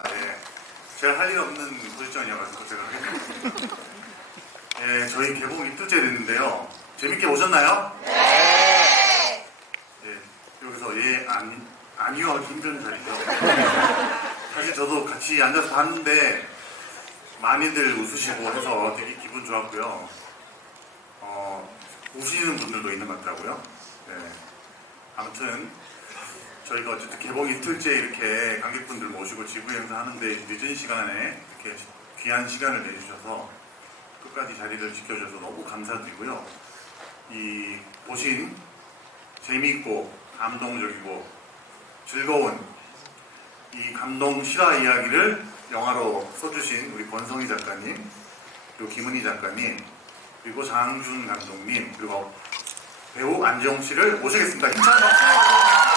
네, 제가 할 일 없는 포지션이어가지고 제가 하겠습니다. 네, 저희 개봉 이틀째 됐는데요. 재밌게 보셨나요? 네. 여기서 아니하기 힘든 자리죠. 사실 저도 같이 앉아서 봤는데 많이들 웃으시고 해서 되게 기분 좋았고요. 우시는 분들도 있는 것 같더라고요. 네. 아무튼 저희가 어쨌든 개봉 이틀째 이렇게 관객분들 모시고 지부 행사 하는데 늦은 시간에 이렇게 귀한 시간을 내주셔서 끝까지 자리를 지켜주셔서 너무 감사드리고요. 이 보신 재미있고 감동적이고 즐거운 이 감동 실화 이야기를 영화로 써주신 우리 권성희 작가님, 그리고 김은희 작가님, 그리고 장항준 감독님, 그리고 배우 안재홍 씨를 모시겠습니다. 힘찬 박수 부탁드립니다.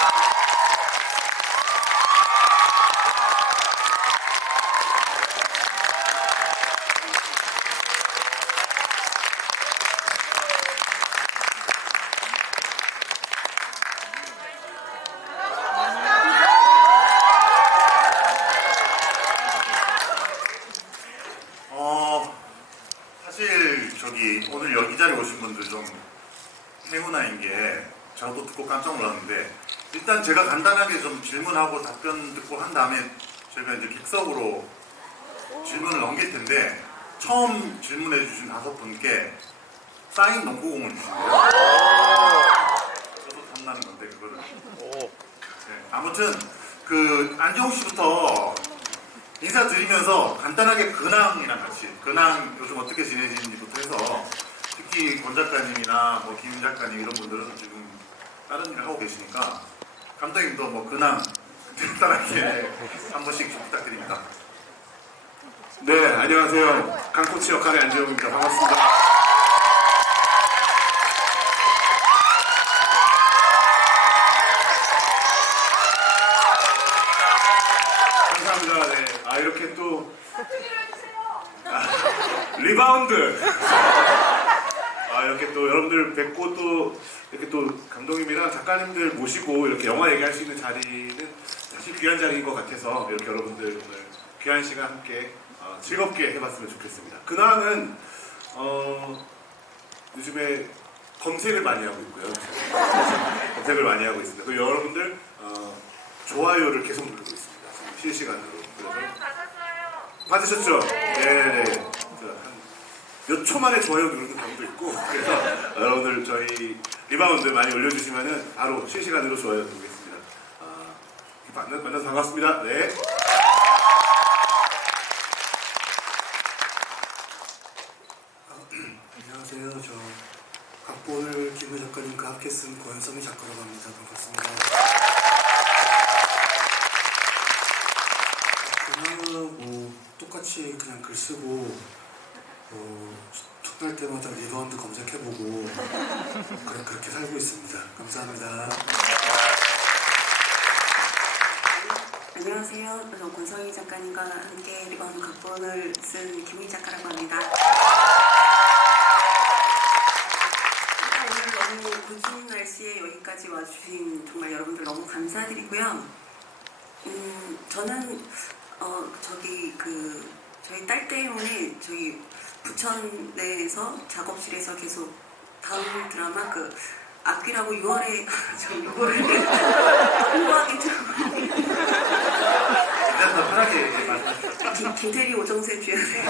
사실 오늘 여기 자리에 오신 분들 좀 행운아인 게 저도 듣고 깜짝 놀랐는데, 일단 제가 간단하게 좀 질문하고 답변 듣고 한 다음에 저희가 이제 객석으로 질문을 넘길 텐데, 처음 질문해 주신 5분께 사인 농구공을 주신대요. 저도 탐나는 건데 그거를. 네, 아무튼 안재홍 씨부터 인사드리면서 간단하게 근황이랑 같이, 근황 요즘 어떻게 지내시는지부터 해서, 특히 권 작가님이나 김 작가님 이런 분들은 지금 다른 일을 하고 계시니까 감독님도 근황 간단하게 한 번씩 좀 부탁드립니다. 네, 안녕하세요. 강코치 역할의 안재홍입니다. 반갑습니다. 감사합니다. 네. 이렇게 또 리바운드. 이렇게 또 여러분들 뵙고 또 이렇게 또 감독님이랑 작가님들 모시고 이렇게 영화 얘기할 수 있는 자리는 사실 귀한 자리인 것 같아서 이렇게 여러분들 오늘 귀한 시간 함께 즐겁게 해봤으면 좋겠습니다. 근황은 요즘에 검색을 많이 하고 있고요. 검색을 많이 하고 있습니다. 그리고 여러분들 좋아요를 계속 누르고 있습니다. 실시간으로. 받으셨죠? 네. 몇 초 만에 좋아요 누르는 경우도 있고, 그래서 여러분들 저희 리바운드 많이 올려주시면은 바로 실시간으로 좋아요 누르겠습니다. 만나서 반갑습니다. 네. 안녕하세요. 저 각본을 김우 작가님과 함께 쓴 권성희 작가라고 합니다. 반갑습니다. 그냥 똑같이 그냥 글 쓰고 툭날 때마다 리바운드 검색해보고 그렇게 살고 있습니다. 감사합니다. 안녕하세요. 저 권성희 작가님과 함께 리바운드 각본을 쓴 김은희 작가라고 합니다. 오늘 너무 굿진 날씨에 여기까지 와주신 정말 여러분들 너무 감사드리고요. 저는 저희 딸 때문에 저희 부천 내에서 작업실에서 계속 다음 드라마 악귀라고 6월에 요거를 홍보하기 좀 일단 더 편하게 말씀하시죠. 김태리 오정세 주연의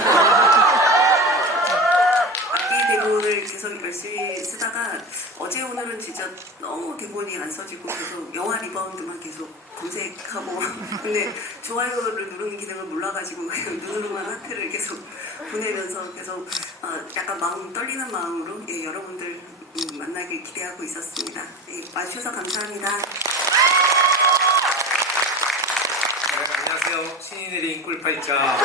악기 대본을 계속 열심히 쓰다가 어제 오늘은 진짜 너무 대본이 안 써지고 계속 영화 리바운드만 계속 검색하고 근데 좋아요를 누르는 기능을 몰라가지고 그냥 누르는 하트를 계속 보내면서 계속 약간 마음 떨리는 마음으로 여러분들 만나길 기대하고 있었습니다. 와주셔서 감사합니다. 안녕하세요. 신이 내린 꿀팔자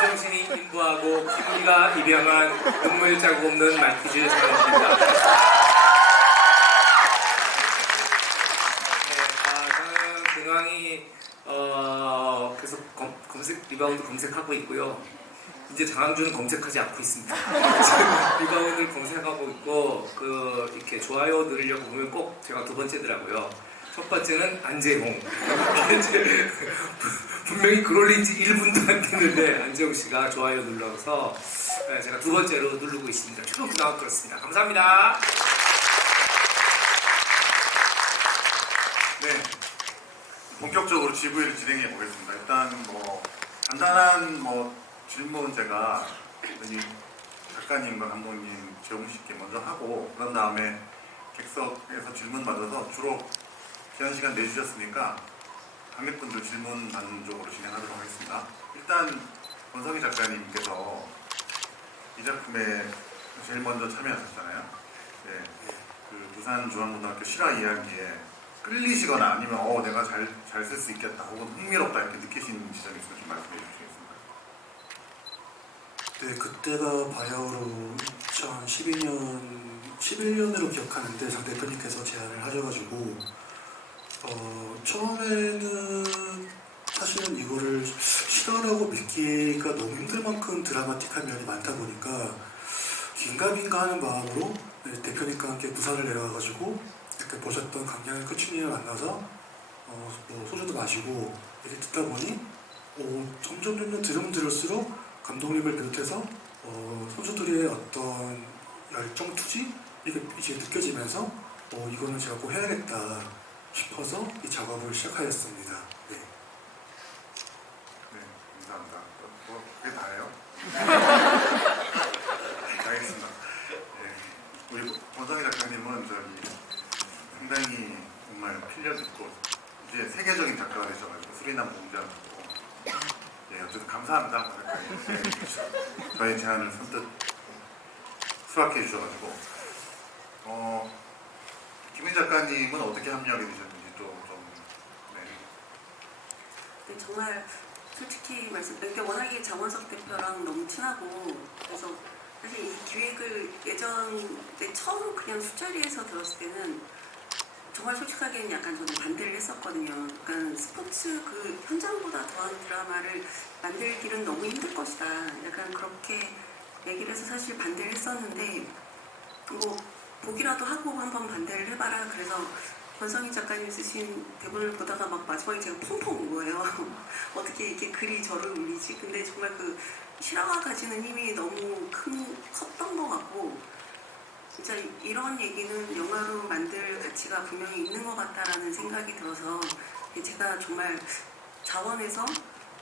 윤정신이 인부하고 김우리가 입양한 눈물 자국 없는 말티즈 장현입니다. 저는 근황이 계속 리바운드 검색하고 있고요. 이제 장항준은 검색하지 않고 있습니다. 지금 리바운드를 검색하고 있고 이렇게 좋아요 누르려고 보면 꼭 제가 2번째더라고요. 첫 번째는 안재홍. 이제 분명히 그럴 지 1분도 안 됐는데 안재홍 씨가 좋아요 눌러서 제가 두 번째로 누르고 있습니다. 추후 나온 그렇습니다. 감사합니다. 네, 본격적으로 GV를 진행해 보겠습니다. 일단 뭐 간단한 질문 제가 이 작가님과 감독님 재홍 씨께 먼저 하고 그런 다음에 객석에서 질문 받아서 주로 귀한 시간 내주셨으니까 관객분들 질문 받는 쪽으로 진행하도록 하겠습니다. 일단 권성희 작가님께서 이 작품에 제일 먼저 참여하셨잖아요. 네, 그 부산 중앙고등학교 실화 이야기에 끌리시거나 아니면 내가 잘 쓸 수 있겠다 혹은 흥미롭다 이렇게 느끼시는 지점이 있으면 좀 말씀해 주시겠습니까? 네, 그때가 바야흐로 2011년으로 기억하는데 장 대표님께서 제안을 하셔가지고 처음에는 사실은 이거를 실화라고 믿기가 너무 힘들 만큼 드라마틱한 면이 많다 보니까 긴가민가 하는 마음으로 대표님과 함께 부산을 내려가가지고 그때 보셨던 강양의 코치님을 만나서 소주도 마시고 이렇게 듣다 보니 점점 들을수록 감독님을 비롯해서 선수들의 어떤 열정 투지 이게 이제 느껴지면서 이거는 제가 꼭 해야겠다 싶어서 이 작업을 시작하였습니다. 네. 네, 감사합니다. 그게 다예요? 알겠습니다. 네, 우리 권성희 작가님은 상당히 정말 필력 있고 이제 세계적인 작가가 되셔가지고 수리남 공자도 네, 어쨌든 감사합니다. 네, 저희 제안을 선뜻 수락해 주셔가지고 김민 작가님은 어떻게 합류하게 되셨는지 또 좀 근데 정말 솔직히 그러니까 워낙에 장원석 대표랑 너무 친하고 그래서 사실 이 기획을 예전에 처음 그냥 술자리에서 들었을 때는 정말 솔직하게는 약간 저는 반대를 했었거든요. 그러니까 스포츠 그 현장보다 더한 드라마를 만들기는 너무 힘들 것이다. 약간 그렇게 얘기를 해서 사실 반대를 했었는데 뭐 보기라도 하고 한번 반대를 해봐라. 그래서 권성희 작가님 쓰신 대본을 보다가 막 마지막에 제가 펑펑 온 거예요. 어떻게 이게 글이 저를 울리지? 근데 정말 그 실화가 가지는 힘이 너무 컸던 것 같고 진짜 이런 얘기는 영화로 만들 가치가 분명히 있는 것 같다라는 생각이 들어서 제가 정말 자원해서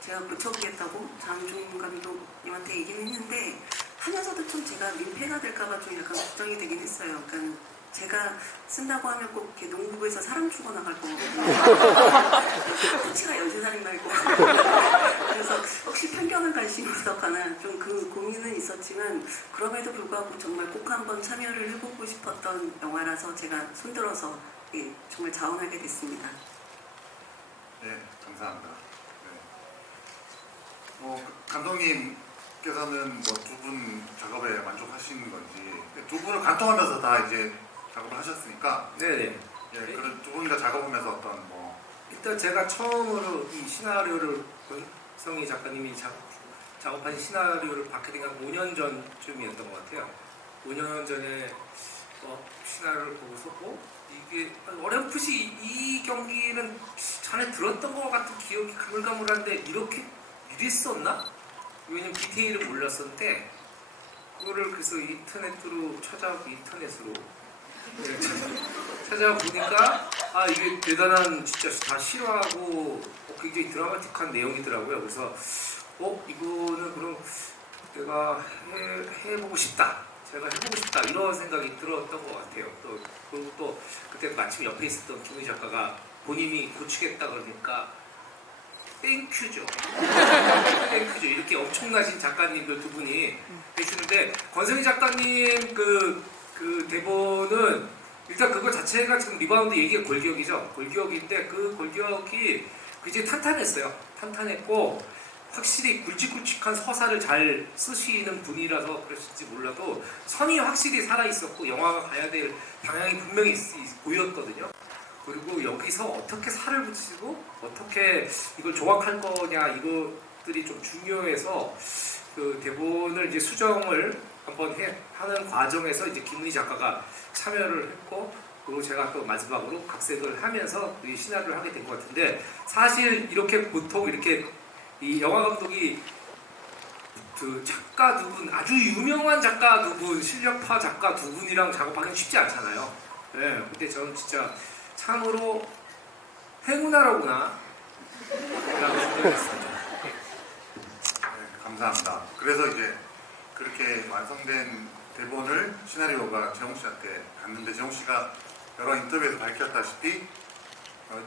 제가 고쳐보겠다고 장준 감독님한테 얘기는 했는데 하면서도 좀 제가 민폐가 될까봐 좀 약간 걱정이 되긴 했어요. 그러니까 제가 쓴다고 하면 꼭 이렇게 농구부에서 사람 죽어나갈 거거든요. 코치가 연쇄살인 말고. 그래서 혹시 편견을 관심이 있었거나 좀 그 고민은 있었지만 그럼에도 불구하고 정말 꼭 한번 참여를 해보고 싶었던 영화라서 제가 손들어서 정말 자원하게 됐습니다. 네, 감사합니다. 네. 감독님께서는 두 분 작업에 만족하시는 건지 두 분을 간통하면서 다 이제 작업을 하셨으니까 네네. 예, 그런 두 분과 작업하면서 어떤 일단 제가 처음으로 이 시나리오를 권성희 작가님이 작업하신 시나리오를 받게 된 건 5년 전쯤이었던 것 같아요. 5년 전에 시나리오를 보고서 이게 어렴풋이 이 경기는 전에 들었던 것 같은 기억이 가물가물한데 이렇게 이랬었나? 왜냐면 디테일을 몰랐었는데 그거를 그래서 인터넷으로 찾아보니까 이게 대단한 진짜 다 실화하고 굉장히 드라마틱한 내용이더라고요. 그래서 이거는 그럼 내가 해보고 싶다. 제가 해보고 싶다 이런 생각이 들었던 것 같아요. 그리고 또 그때 마침 옆에 있었던 김희 작가가 본인이 고치겠다 그러니까 땡큐죠. 땡큐죠. 이렇게 엄청나신 작가님들 두 분이 계시는데 권성희 작가님 그 대본은 일단 그거 자체가 지금 리바운드 얘기의 골격이죠. 골격인데 그 골격이 굉장히 탄탄했어요. 탄탄했고 확실히 굵직굵직한 서사를 잘 쓰시는 분이라서 그러실지 몰라도 선이 확실히 살아있었고 영화가 가야 될 방향이 분명히 보였거든요. 그리고 여기서 어떻게 살을 붙이고 어떻게 이걸 조각할 거냐 이것들이 좀 중요해서 그 대본을 이제 수정을 한번 하는 과정에서 이제 김은희 작가가 참여를 했고 그리고 제가 또 마지막으로 각색을 하면서 이 시나리오를 하게 된 것 같은데 사실 이렇게 보통 이렇게 이 영화 감독이 그 작가 두 분, 아주 유명한 작가 두 분, 실력파 작가 두 분이랑 작업하기는 쉽지 않잖아요. 예, 근데 저는 진짜 참으로 행운아로구나 라고 생각했습니다. 네, 감사합니다. 그래서 이제 그렇게 완성된 대본을 시나리오가 재홍 씨한테 갔는데 재홍 씨가 여러 인터뷰에서 밝혔다시피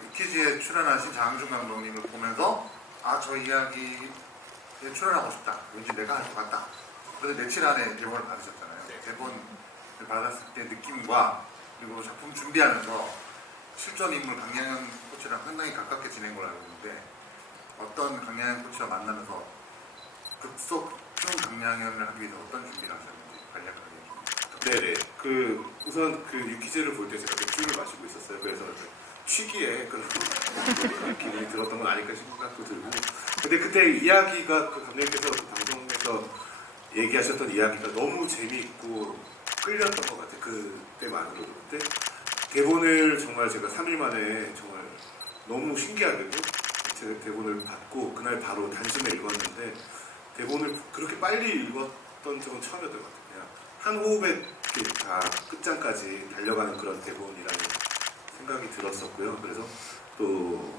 유퀴즈에 출연하신 장항준 감독님을 보면서 아, 저 이야기에 출연하고 싶다. 왠지 내가 할 것 같다. 그래서 며칠 안에 대본을 받으셨잖아요. 대본을 받았을 때 느낌과 그리고 작품 준비하면서 실존 인물 강양현 코치랑 상당히 가깝게 지낸 걸로 알고 있는데 어떤 강양현 코치와 만나면서 급속 강양현을 하기 위해서 어떤 준비를 하셨는지 간략하게 네네. 그 우선 그 유퀴즈를 볼 때 제가 맥주를 마시고 있었어요. 그래서 취기에 그런 기분이 들었던 건 아닐까 생각도 들고. 근데 그때 이야기가 그 감독님께서 그 방송에서 얘기하셨던 이야기가 너무 재미있고 끌렸던 것 같아요. 그때만으로도. 근데 대본을 정말 제가 3일 만에 정말 너무 신기하게도 제가 대본을 받고 그날 바로 단숨에 읽었는데 대본을 그렇게 빨리 읽었던 적은 처음이었던 것 같아요. 그냥 한 호흡에 이렇게 다 끝장까지 달려가는 그런 대본이라는 생각이 들었었고요. 그래서 또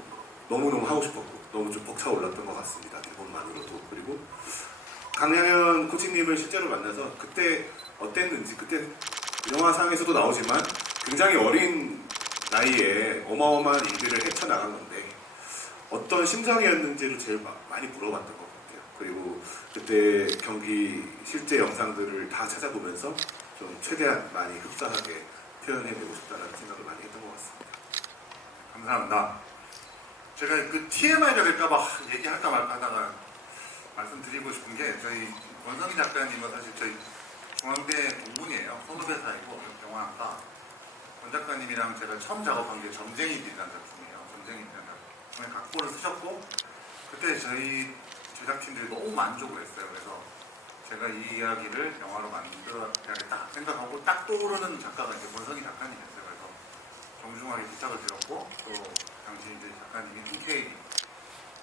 너무너무 하고 싶었고 너무 좀 벅차올랐던 것 같습니다. 대본만으로도. 그리고 강양현 코치님을 실제로 만나서 그때 어땠는지 그때 영화상에서도 나오지만 굉장히 어린 나이에 어마어마한 일들을 헤쳐나간 건데 어떤 심정이었는지를 제일 많이 물어봤던 것 같아요. 그리고 그때 경기 실제 영상들을 다 찾아보면서 좀 최대한 많이 흡사하게 표현해내고 싶다는 생각을 많이 했던 것 같습니다. 감사합니다. 제가 그 TMI가 될까봐 얘기할까 말까 하다가 말씀드리고 싶은 게 저희 권성희 작가님은 사실 저희 중앙대 동문이에요. 선후배 사이고 영화학과 권 작가님이랑 제가 처음 작업한 게 점쟁이들이라는 작품이에요. 점쟁이들이라는 작품에 각본을 쓰셨고 그때 저희 제작진들이 너무 만족을 했어요. 그래서 제가 이 이야기를 영화로 만들어야겠다 생각하고 딱 떠오르는 작가가 이제 권성희 작가님이었어요. 그래서 정중하게 부탁을 드렸고 또 당시 이제 작가님이 흔쾌히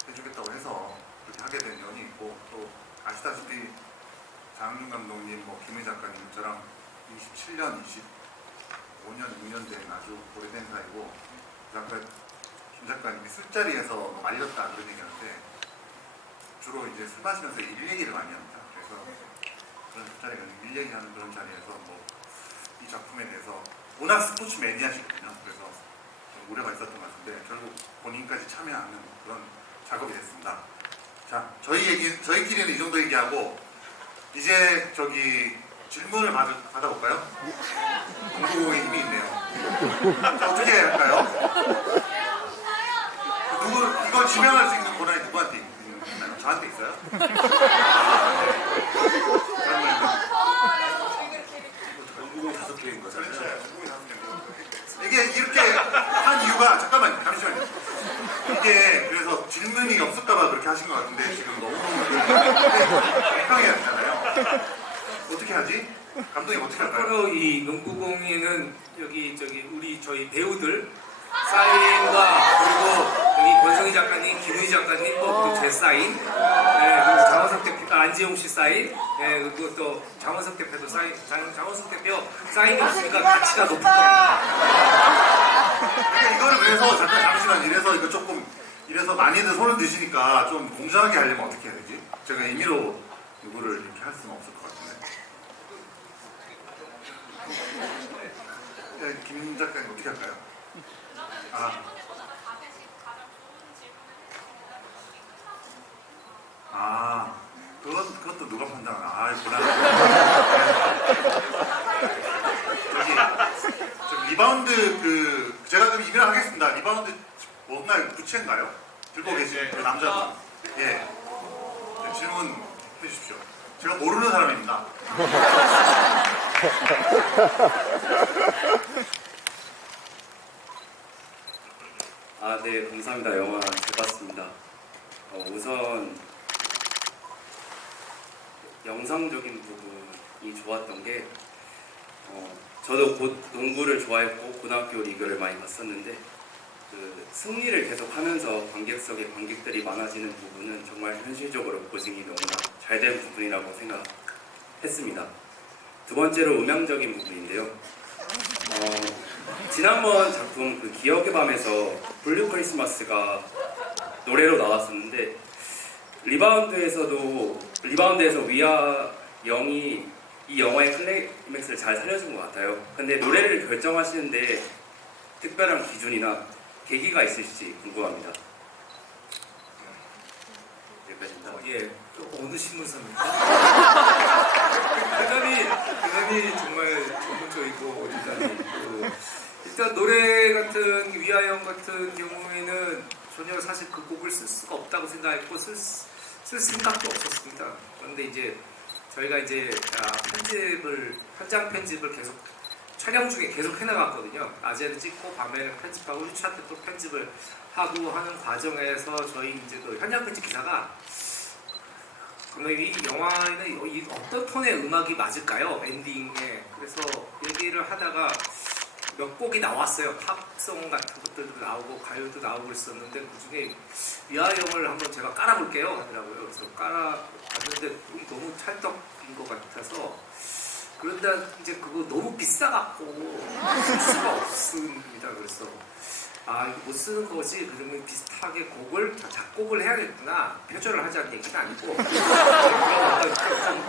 해주겠다고 해서 그렇게 하게 된 연이 있고 또 아시다시피 장항준 감독님, 뭐 김희 작가님 저랑 27년, 25년, 6년 된 아주 오래된 사이고 그 작가 김 작가님이 술자리에서 말렸다 그런 얘기하는데 주로 이제 술 마시면서 일 얘기를 많이 합니다. 그래서 그런 술자리가 일 얘기하는 그런 자리에서 뭐 이 작품에 대해서 워낙 스포츠 매니아시거든요. 그래서 좀 우려가 있었던 것 같은데 결국 본인까지 참여하는 그런 작업이 됐습니다. 자, 저희끼리는 이 정도 얘기하고 이제 저기 질문을 받아볼까요? 공부에 힘이 있네요. 자, 어떻게 할까요? 이거 지명할 수 있는 권한이 누구한테 있나요? 저한테 있어요? 연구공이 5개인 거잖아요. 그렇죠. 이게 이렇게 한 이유가 잠깐만요. 잠시만요. 이게 그래서 질문이 없을까봐 그렇게 하신 것 같은데 지금 너무 평해야 되잖아요. 어떻게 하지? 감독님 어떻게 할까요? 앞으로 이 농구공예는 여기 저희 배우들 사인과 그리고 여기 권성희 작가님, 김은희 작가님, 그리고 제 사인, 그리고 장원석 대표, 안지용 씨 사인, 그리고 또 장원석 대표도 사인, 장원석 대표 사인이 없으니까 가치가 높을 겁니다. 그러니까 이거를 그래서 잠시만 이래서 많이들 손을 드시니까 좀 공정하게 하려면 어떻게 해야 되지? 제가 임의로 이거를 이렇게 할 수는 없을 것 같은데. 김 작가님 어떻게 할까요? 그것도 누가 판단하나? 저기 리바운드 제가 그럼 이메일 하겠습니다. 리바운드 뭔가요? 부채인가요? 들고 계신 그 남자분. 예. 네, 질문 해주십시오. 제가 모르는 사람입니다. 네, 감사합니다. 영화 잘 봤습니다. 우선 영상적인 부분이 좋았던 게 저도 농구를 좋아했고 고등학교 리그를 많이 봤었는데 그 승리를 계속하면서 관객석에 관객들이 많아지는 부분은 정말 현실적으로 고증이 너무나 잘 된 부분이라고 생각했습니다. 두 번째로 음향적인 부분인데요. 지난번 작품 그 기억의 밤에서 블루 크리스마스가 노래로 나왔었는데 리바운드에서 위아 영이 이 영화의 클라이맥스를 잘 살려준 것 같아요. 근데 노래를 결정하시는데 특별한 기준이나 계기가 있을지 궁금합니다. 여기까지입니다. 예, 어느 신문사입니까? 대단히 정말 전문적이고 일단 노래 같은 위아영 같은 경우에는 전혀 사실 그 곡을 쓸 수가 없다고 생각했고 쓸 생각도 없었습니다. 그런데 이제 저희가 이제 현장 편집을 계속 촬영 중에 계속 해나갔거든요. 낮에는 찍고 밤에는 편집하고 휴차 때 또 편집을 하고 하는 과정에서 저희 이제 그 현장 편집 기사가 그러면 이 영화에는 이 어떤 톤의 음악이 맞을까요? 엔딩에. 그래서 얘기를 하다가 몇 곡이 나왔어요. 팝송 같은 것들도 나오고 가요도 나오고 있었는데 그중에 위아영을 한번 제가 깔아볼게요 하더라고요. 그래서 깔아봤는데 너무 찰떡인 것 같아서 그런데 이제 그거 너무 비싸갖고 쓸 수가 없습니다. 그래서 이거 못 쓰는 거지. 그러면 비슷하게 곡을 작곡을 해야겠구나. 표절을 하자는 얘기는 아니고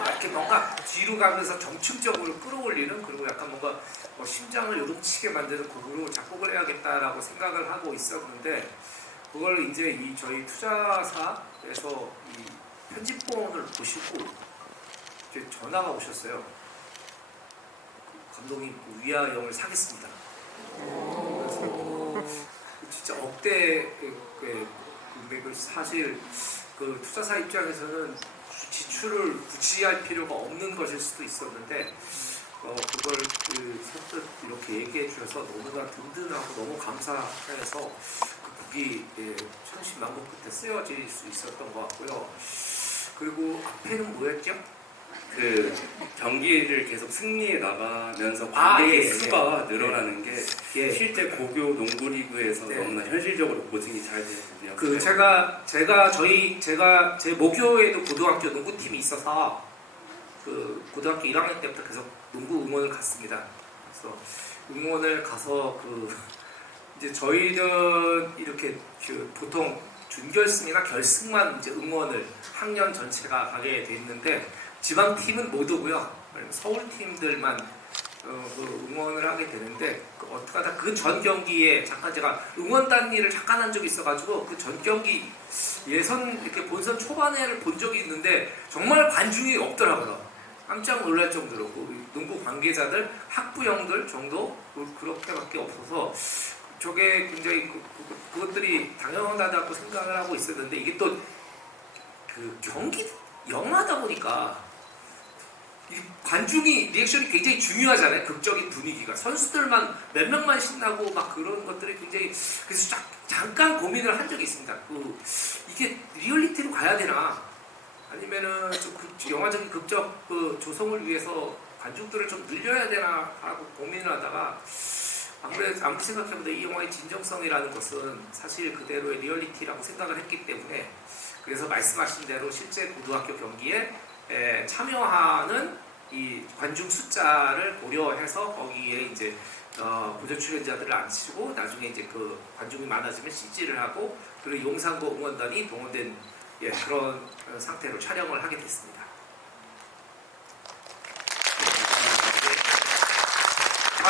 이렇게 뭔가 뒤로 가면서 정층적으로 끌어올리는 그리고 약간 뭔가 심장을 요동치게 만드는 곡으로 작곡을 해야겠다라고 생각을 하고 있었는데 그걸 이제 이 저희 투자사에서 이 편집본을 보시고 이제 전화가 오셨어요. 감독님 위아영을 사겠습니다. 그래서 진짜 억대 금액을 사실 그 투자사 입장에서는 지출을 굳이 할 필요가 없는 것일 수도 있었는데 그걸 선뜻 이렇게 얘기해 주셔서 너무나 든든하고 너무 감사해서 그 곡이 천신만고 끝에 쓰여질 수 있었던 것 같고요. 그리고 앞에는 뭐였죠? 그 경기를 계속 승리해 나가면서 관객의 예, 수가 늘어나는 게 예. 실제 고교 농구 리그에서 네. 너무나 현실적으로 보증이 잘 되는 부분이었고요. 그 제가 제 모교에도 고등학교 농구팀이 있어서 그 고등학교 1학년 때부터 계속 농구 응원을 갔습니다. 그래서 응원을 가서 이제 저희는 이렇게 보통 준결승이나 결승만 이제 응원을 학년 전체가 가게 됐는데 지방 팀은 못 오고요. 서울 팀들만 응원을 하게 되는데 어떻게 하다 그 전 경기에 잠깐 제가 응원단 일을 잠깐 한 적이 있어가지고 그 전 경기 예선 이렇게 본선 초반에를 본 적이 있는데 정말 관중이 없더라고요. 깜짝 놀랄 정도로 농구 관계자들 학부형들 정도 그렇게밖에 없어서 저게 굉장히 그것들이 당연하다고 생각을 하고 있었는데 이게 또 그 경기 영화다 보니까 이 관중이 리액션이 굉장히 중요하잖아요. 극적인 분위기가 선수들만 몇 명만 신나고 막 그런 것들이 굉장히 그래서 잠깐 고민을 한 적이 있습니다. 이게 리얼리티로 가야 되나 아니면은 좀 영화적인 극적 조성을 위해서 관중들을 좀 늘려야 되나 하고 고민을 하다가 아무래도 생각해보다 이 영화의 진정성이라는 것은 사실 그대로의 리얼리티라고 생각을 했기 때문에 그래서 말씀하신 대로 실제 고등학교 경기에 참여하는 이 관중 숫자를 고려해서 거기에 이제 보조 출연자들을 앉히고 나중에 이제 그 관중이 많아지면 CG를 하고 그리고 용산고 응원단이 동원된 그런 상태로 촬영을 하게 됐습니다.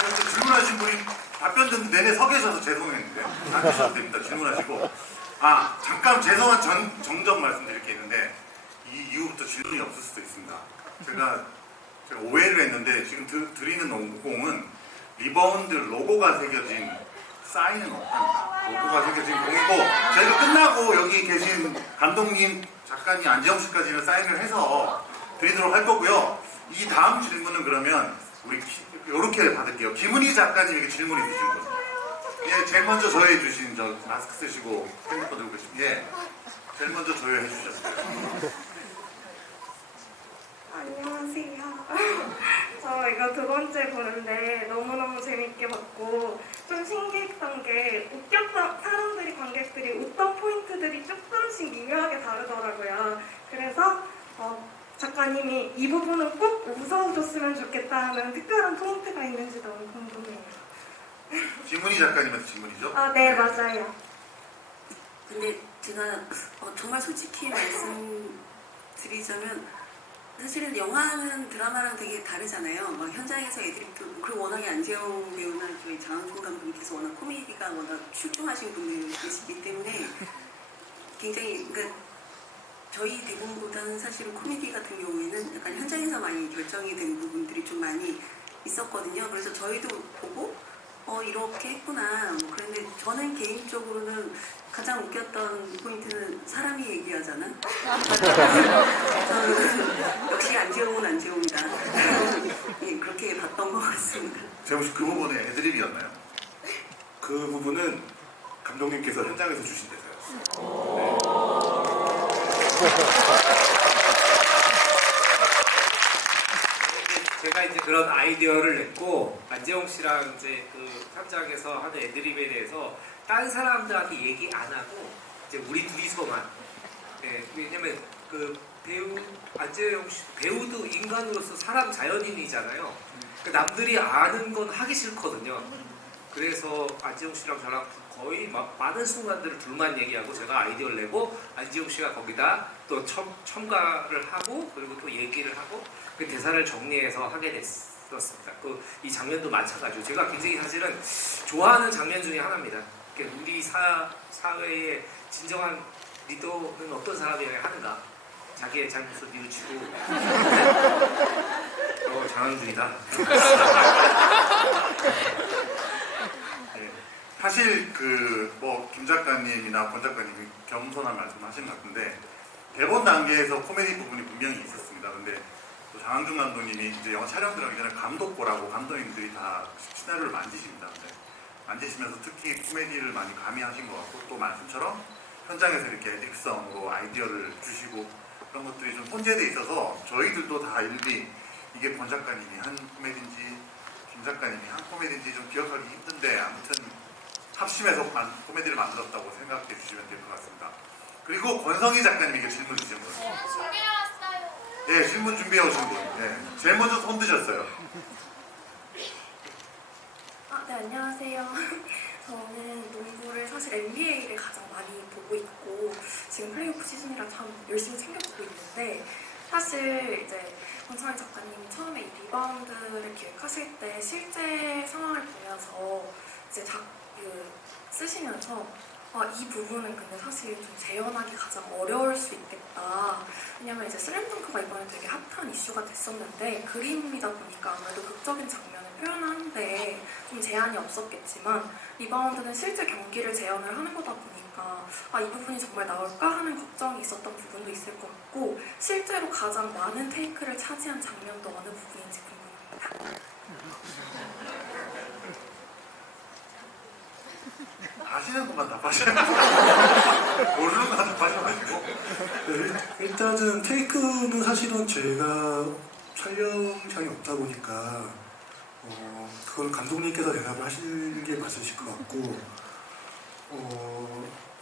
또 질문하신 분이 답변 듣는 내내 서 계셔서 죄송했는데요. 앉으셔도 됩니다. 질문하시고. 잠깐 죄송한 정정 말씀드릴 게 있는데 이 이후부터 질문이 없을 수도 있습니다. 제가 오해를 했는데 지금 드리는 농구공은 리바운드 로고가 새겨진 사인은 없답니다. 로고가 새겨진 공이고 저희가 끝나고 여기 계신 감독님, 작가님, 안재영 씨까지는 사인을 해서 드리도록 할 거고요. 이 다음 질문은 그러면 우리 이렇게 받을게요. 김은희 작가님에게 질문 있으신 분. 예, 제일 먼저 조회해 주신 저 마스크 쓰시고 핸드폰 들고 계신 제일 먼저 조회해 주셨어요. 안녕하세요. 저 이거 두 번째 보는데 너무너무 재밌게 봤고 좀 신기했던 게 웃겼던 조금씩 미묘하게 다르더라고요. 그래서 작가님이 이 부분은 꼭 웃어줬으면 좋겠다는 특별한 포인트가 있는지 너무 궁금해요. 진문희 작가님한테 질문이죠? 아, 네, 맞아요. 근데 제가 정말 솔직히 말씀드리자면 사실은 영화는 드라마랑 되게 다르잖아요. 막 현장에서 애드립도 그리고 워낙에 안재영 배우나 저희 장항준 감독님께서 워낙 코미디가 워낙 출중하신 분들이시기 때문에 굉장히 그러니까 저희 대본보다는 사실은 코미디 같은 경우에는 약간 현장에서 많이 결정이 된 부분들이 좀 많이 있었거든요. 그래서 저희도 보고 이렇게 했구나. 뭐 그런데 저는 개인적으로는 가장 웃겼던 포인트는 사람이 얘기하잖아. 저는 역시 안재홍은 안재홍이다. 예, 그렇게 봤던 것 같습니다. 제가 혹시 그 부분에 애드립이었나요? 그 부분은 감독님께서 현장에서 주신 대사였어요. 제가 이제 그런 아이디어를 냈고 안재홍 씨랑 이제 그 현장에서 하는 애드립에 대해서 다른 사람들한테 얘기 안 하고 이제 우리 둘이서만. 네, 왜냐면 그 배우 안재홍 씨 배우도 인간으로서 사람 자연인이잖아요. 그러니까 남들이 아는 건 하기 싫거든요. 그래서 안재홍 씨랑 저랑 거의 많은 순간들을 둘만 얘기하고 제가 아이디어를 내고 안재홍 씨가 거기다 또 첨가를 하고 그리고 또 얘기를 하고 그 대사를 정리해서 하게 됐었습니다. 이 장면도 마찬가지로 제가 굉장히 사실은 좋아하는 장면 중에 하나입니다. 우리 사회의 진정한 리더는 어떤 사람이어야 하는가? 자기의 잘못을 뉘우치고 장항준이다. 사실 김 작가님이나 권 작가님이 겸손한 말씀하신 것 같은데 대본 단계에서 코미디 부분이 분명히 있었습니다. 근데 또 장항준 감독님이 이제 영화 촬영 들어가기 전에 감독보라고 감독님들이 다 시나리오를 만지십니다. 만지시면서 특히 코미디를 많이 가미하신 것 같고 또 말씀처럼 현장에서 이렇게 애드립성으로 아이디어를 주시고 그런 것들이 좀 혼재돼 있어서 저희들도 다 일일이 이게 권 작가님이 한 코미디인지 김 작가님이 한 코미디인지 좀 기억하기 힘든데 아무튼 합심해서 코미디를 만들었다고 생각해 주시면 될 것 같습니다. 그리고 권성희 작가님에게 질문 주신 분. 준비해 왔어요. 예, 질문 준비해 오신 분. 예, 제일 먼저 손 드셨어요. 네, 안녕하세요. 저는 농구를 사실 NBA를 가장 많이 보고 있고 지금 플레이오프 시즌이라 참 열심히 챙겨보고 있는데 사실 이제 권성희 작가님이 처음에 이 리바운드를 기획하실 때 실제 상황을 보면서 이제 쓰시면서 이 부분은 근데 사실 좀 재현하기 가장 어려울 수 있겠다. 왜냐면 이제 슬램덩크가 이번에 되게 핫한 이슈가 됐었는데 그림이다 보니까 아무래도 극적인 장면을 표현하는데 좀 제한이 없었겠지만 리바운드는 실제 경기를 재현을 하는 거다 보니까 이 부분이 정말 나올까 하는 걱정이 있었던 부분도 있을 것 같고 실제로 가장 많은 테이크를 차지한 장면도 어느 부분인지 궁금합니다. 아시는 것만 답하시는 모르는 것만 답하지 마시고. 일단은 테이크는 사실은 제가 촬영장이 없다 보니까 그걸 감독님께서 대답을 하시는 게 맞으실 것 같고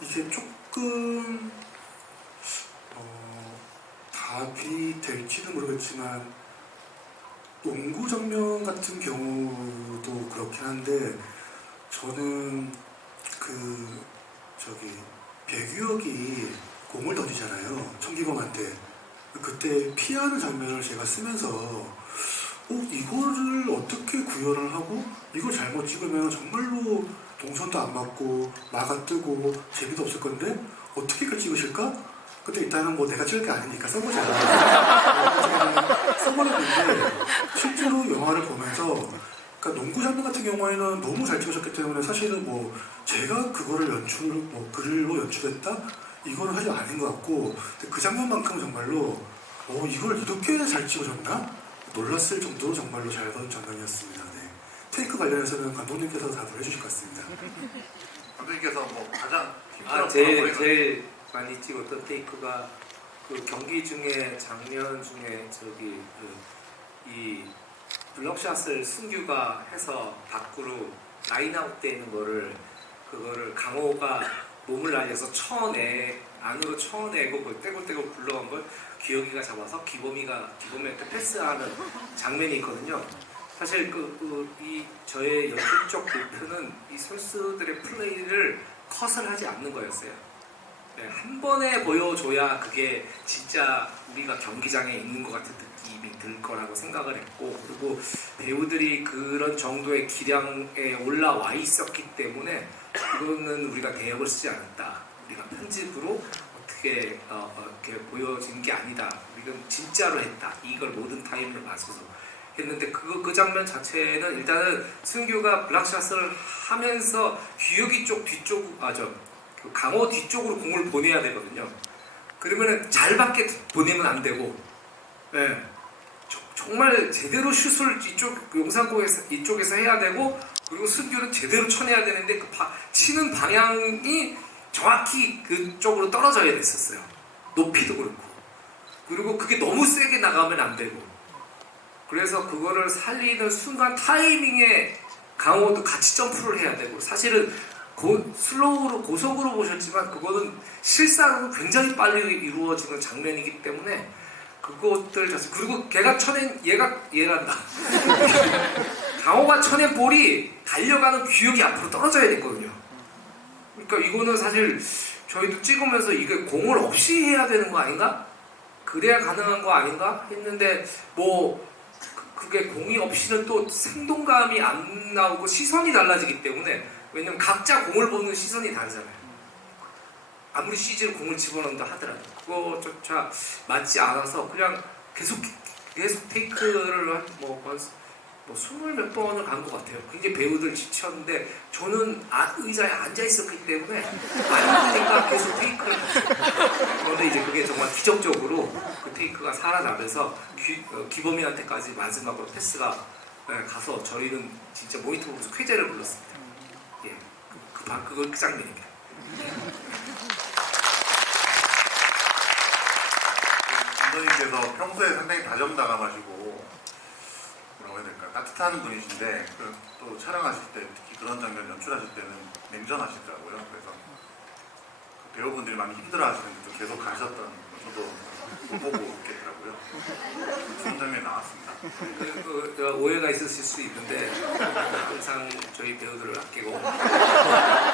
이게 조금 답이 될지는 모르겠지만 농구 장면 같은 경우도 그렇긴 한데 저는 배규혁이 공을 던지잖아요. 청기범한테. 그때 피하는 장면을 제가 쓰면서 이거를 어떻게 구현을 하고 이걸 잘못 찍으면 정말로 동선도 안 맞고 마가 뜨고 재미도 없을 건데 어떻게 이걸 찍으실까? 근데 일단은 내가 찍을 게 아니니까 써보자. 써버렸는데 실제로 영화를 보면서 그러니까 농구 장면 같은 경우에는 너무 잘 찍으셨기 때문에 사실은 제가 그거를 글로 연출했다? 이거는 사실 아닌 것 같고 그 장면만큼은 정말로 이걸 이렇게 잘 찍으셨나? 놀랐을 정도로 정말로 잘 본 장면이었습니다. 네. 테이크 관련해서는 감독님께서 답을 해주실 것 같습니다. 감독님께서 가장 힘들었던 제일 많이 찍었던 테이크가 그 경기 중에 장면 중에 이 블럭샷을 승규가 해서 밖으로 라인아웃 되는 그거를 강호가 몸을 날려서 쳐내는 안으로 쳐내고 그 떼굴떼굴 굴러간 걸 기혁이가 잡아서 기범이한테 패스하는 장면이 있거든요. 사실 이 저의 연출적 목표는 이 선수들의 플레이를 컷을 하지 않는 거였어요. 네, 한 번에 보여줘야 그게 진짜 우리가 경기장에 있는 것 같은 느낌이 들 거라고 생각을 했고, 그리고 배우들이 그런 정도의 기량에 올라와 있었기 때문에 그거는 우리가 대역을 쓰지 않았다. 우리가 편집으로 어떻게 이렇게 보여진 게 아니다. 우리는 진짜로 했다. 이걸 모든 타임을 맞춰서 했는데 그 장면 자체는 일단은 승규가 블락샷을 하면서 규혁이 쪽 뒤쪽 그 강호 뒤쪽으로 공을 보내야 되거든요. 그러면은 잘 밖에 보내면 안 되고, 네. 정말 제대로 슛을 이쪽에서 해야 되고, 그리고 승규는 제대로 쳐내야 되는데 그 치는 방향이 정확히 그쪽으로 떨어져야 됐었어요. 높이도 그렇고. 그리고 그게 너무 세게 나가면 안 되고. 그래서 그거를 살리는 순간 타이밍에 강호도 같이 점프를 해야 되고, 사실은 슬로우로 고속으로 보셨지만 그거는 실사로 굉장히 빨리 이루어지는 장면이기 때문에 그것들 자체, 그리고 걔가 쳐낸 얘란다. 강호가 쳐낸 볼이 달려가는 규혁이 앞으로 떨어져야 됐거든요. 그러니까 이거는 사실 저희도 찍으면서 이게 공을 없이 해야 되는 거 아닌가? 그래야 가능한 거 아닌가? 했는데 그게 공이 없이는 또 생동감이 안 나오고 시선이 달라지기 때문에, 왜냐면 각자 공을 보는 시선이 다르잖아요. 아무리 CG로 공을 집어넣는다 하더라도 그거조차 맞지 않아서 그냥 계속 테이크를 한 20 몇 번을 간 것 같아요. 굉장히 배우들 지쳤는데 저는 의자에 앉아 있었기 때문에 안 힘드니까 계속 테이크를 했어요. 그런데 이제 그게 정말 기적적으로 그 테이크가 살아나면서 기범이한테까지 마지막으로 패스가 가서 저희는 진짜 모니터 보면서 쾌재를 불렀습니다. 예, 그 장면입니다. 감독님께서 평소에 상당히 다정다감하시고 뭐라고 해야 될까, 따뜻한 분이신데 또 촬영하실 때, 특히 그런 장면 연출하실 때는 냉정하시더라고요. 그래서 그 배우분들이 많이 힘들어하시는데 또 계속 가셨던 거 저도 보고 있겠더라고요. 그런 장면이 나왔습니다. 오해가 있으실 수 있는데 항상 저희 배우들을 아끼고,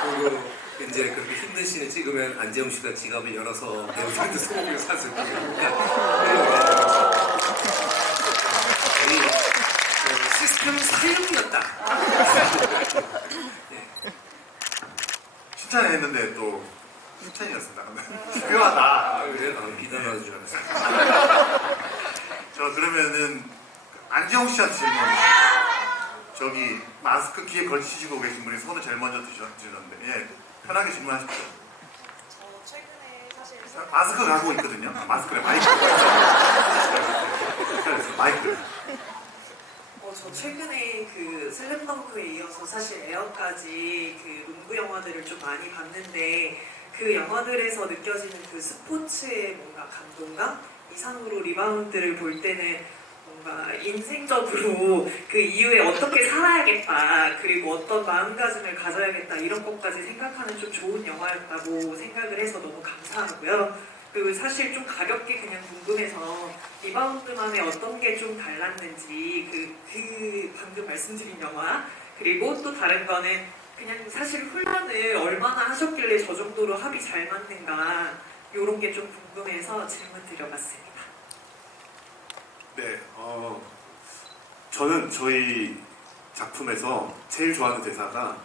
그리고 이제 그렇게 힘든 씬을 찍으면 안재홍 씨가 지갑을 열어서 배우들한테 소고기를 사주고, 저희 시스템은 사형이었다. 칭찬을 했는데 또 칭찬이었습니다. 필요하다. 비난하는 줄 알았어요. 저 그러면은 안지홍 씨한테 질문입니다. 저기 마스크 귀에 걸치시고 계신 분이 손을 제일 먼저 드셨는데, 예, 편하게 질문하십시오. 최근에 사실 마스크 가고 있거든요. 마스크래, 마이크. 마이크. 저 최근에 그 슬램덩크에 이어서 사실 에어까지 그 농구 영화들을 좀 많이 봤는데, 그 영화들에서 느껴지는 그 스포츠의 뭔가 감동감 이상으로 리바운드를 볼 때는 뭔가 인생적으로 그 이후에 어떻게 살아야겠다, 그리고 어떤 마음가짐을 가져야겠다, 이런 것까지 생각하는 좀 좋은 영화였다고 생각을 해서 너무 감사하고요. 그리고 사실 좀 가볍게 그냥 궁금해서 리바운드만의 어떤 게 좀 달랐는지, 그 방금 말씀드린 영화, 그리고 또 다른 거는 그냥 사실 훈련을 얼마나 하셨길래 저 정도로 합이 잘 맞는가, 이런 게 좀 궁금해서 질문 드려봤습니다. 네, 저는 저희 작품에서 제일 좋아하는 대사가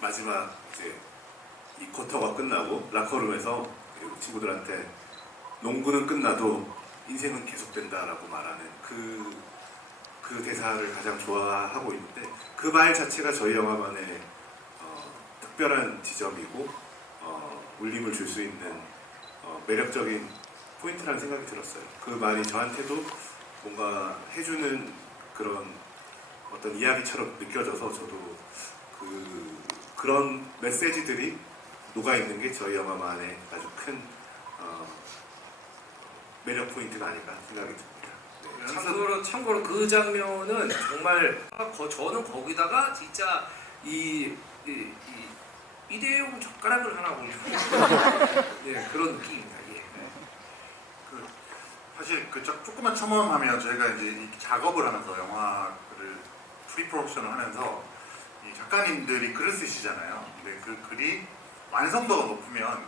마지막 이제 이 쿼터가 끝나고 라커룸에서 친구들한테 농구는 끝나도 인생은 계속된다라고 말하는 그 대사를 가장 좋아하고 있는데, 그 말 자체가 저희 영화만의 특별한 지점이고 울림을 줄 수 있는 매력적인 포인트라는 생각이 들었어요. 그 말이 저한테도 뭔가 해주는 그런 어떤 이야기처럼 느껴져서 저도 그런 메시지들이 녹아있는 게 저희 영화만의 아주 큰 매력 포인트가 아닐까 생각이 듭니다. 네. 참고로 그 장면은 정말 저는 거기다가 진짜 일회용 젓가락을 하나 올리고 네, 그런 느낌입니다. 예. 사실 그 조금만 첨언하면 저희가 이제 이 작업을 하면서 영화를 프리프로덕션을 하면서 이 작가님들이 글을 쓰시잖아요. 근데 그 글이 완성도가 높으면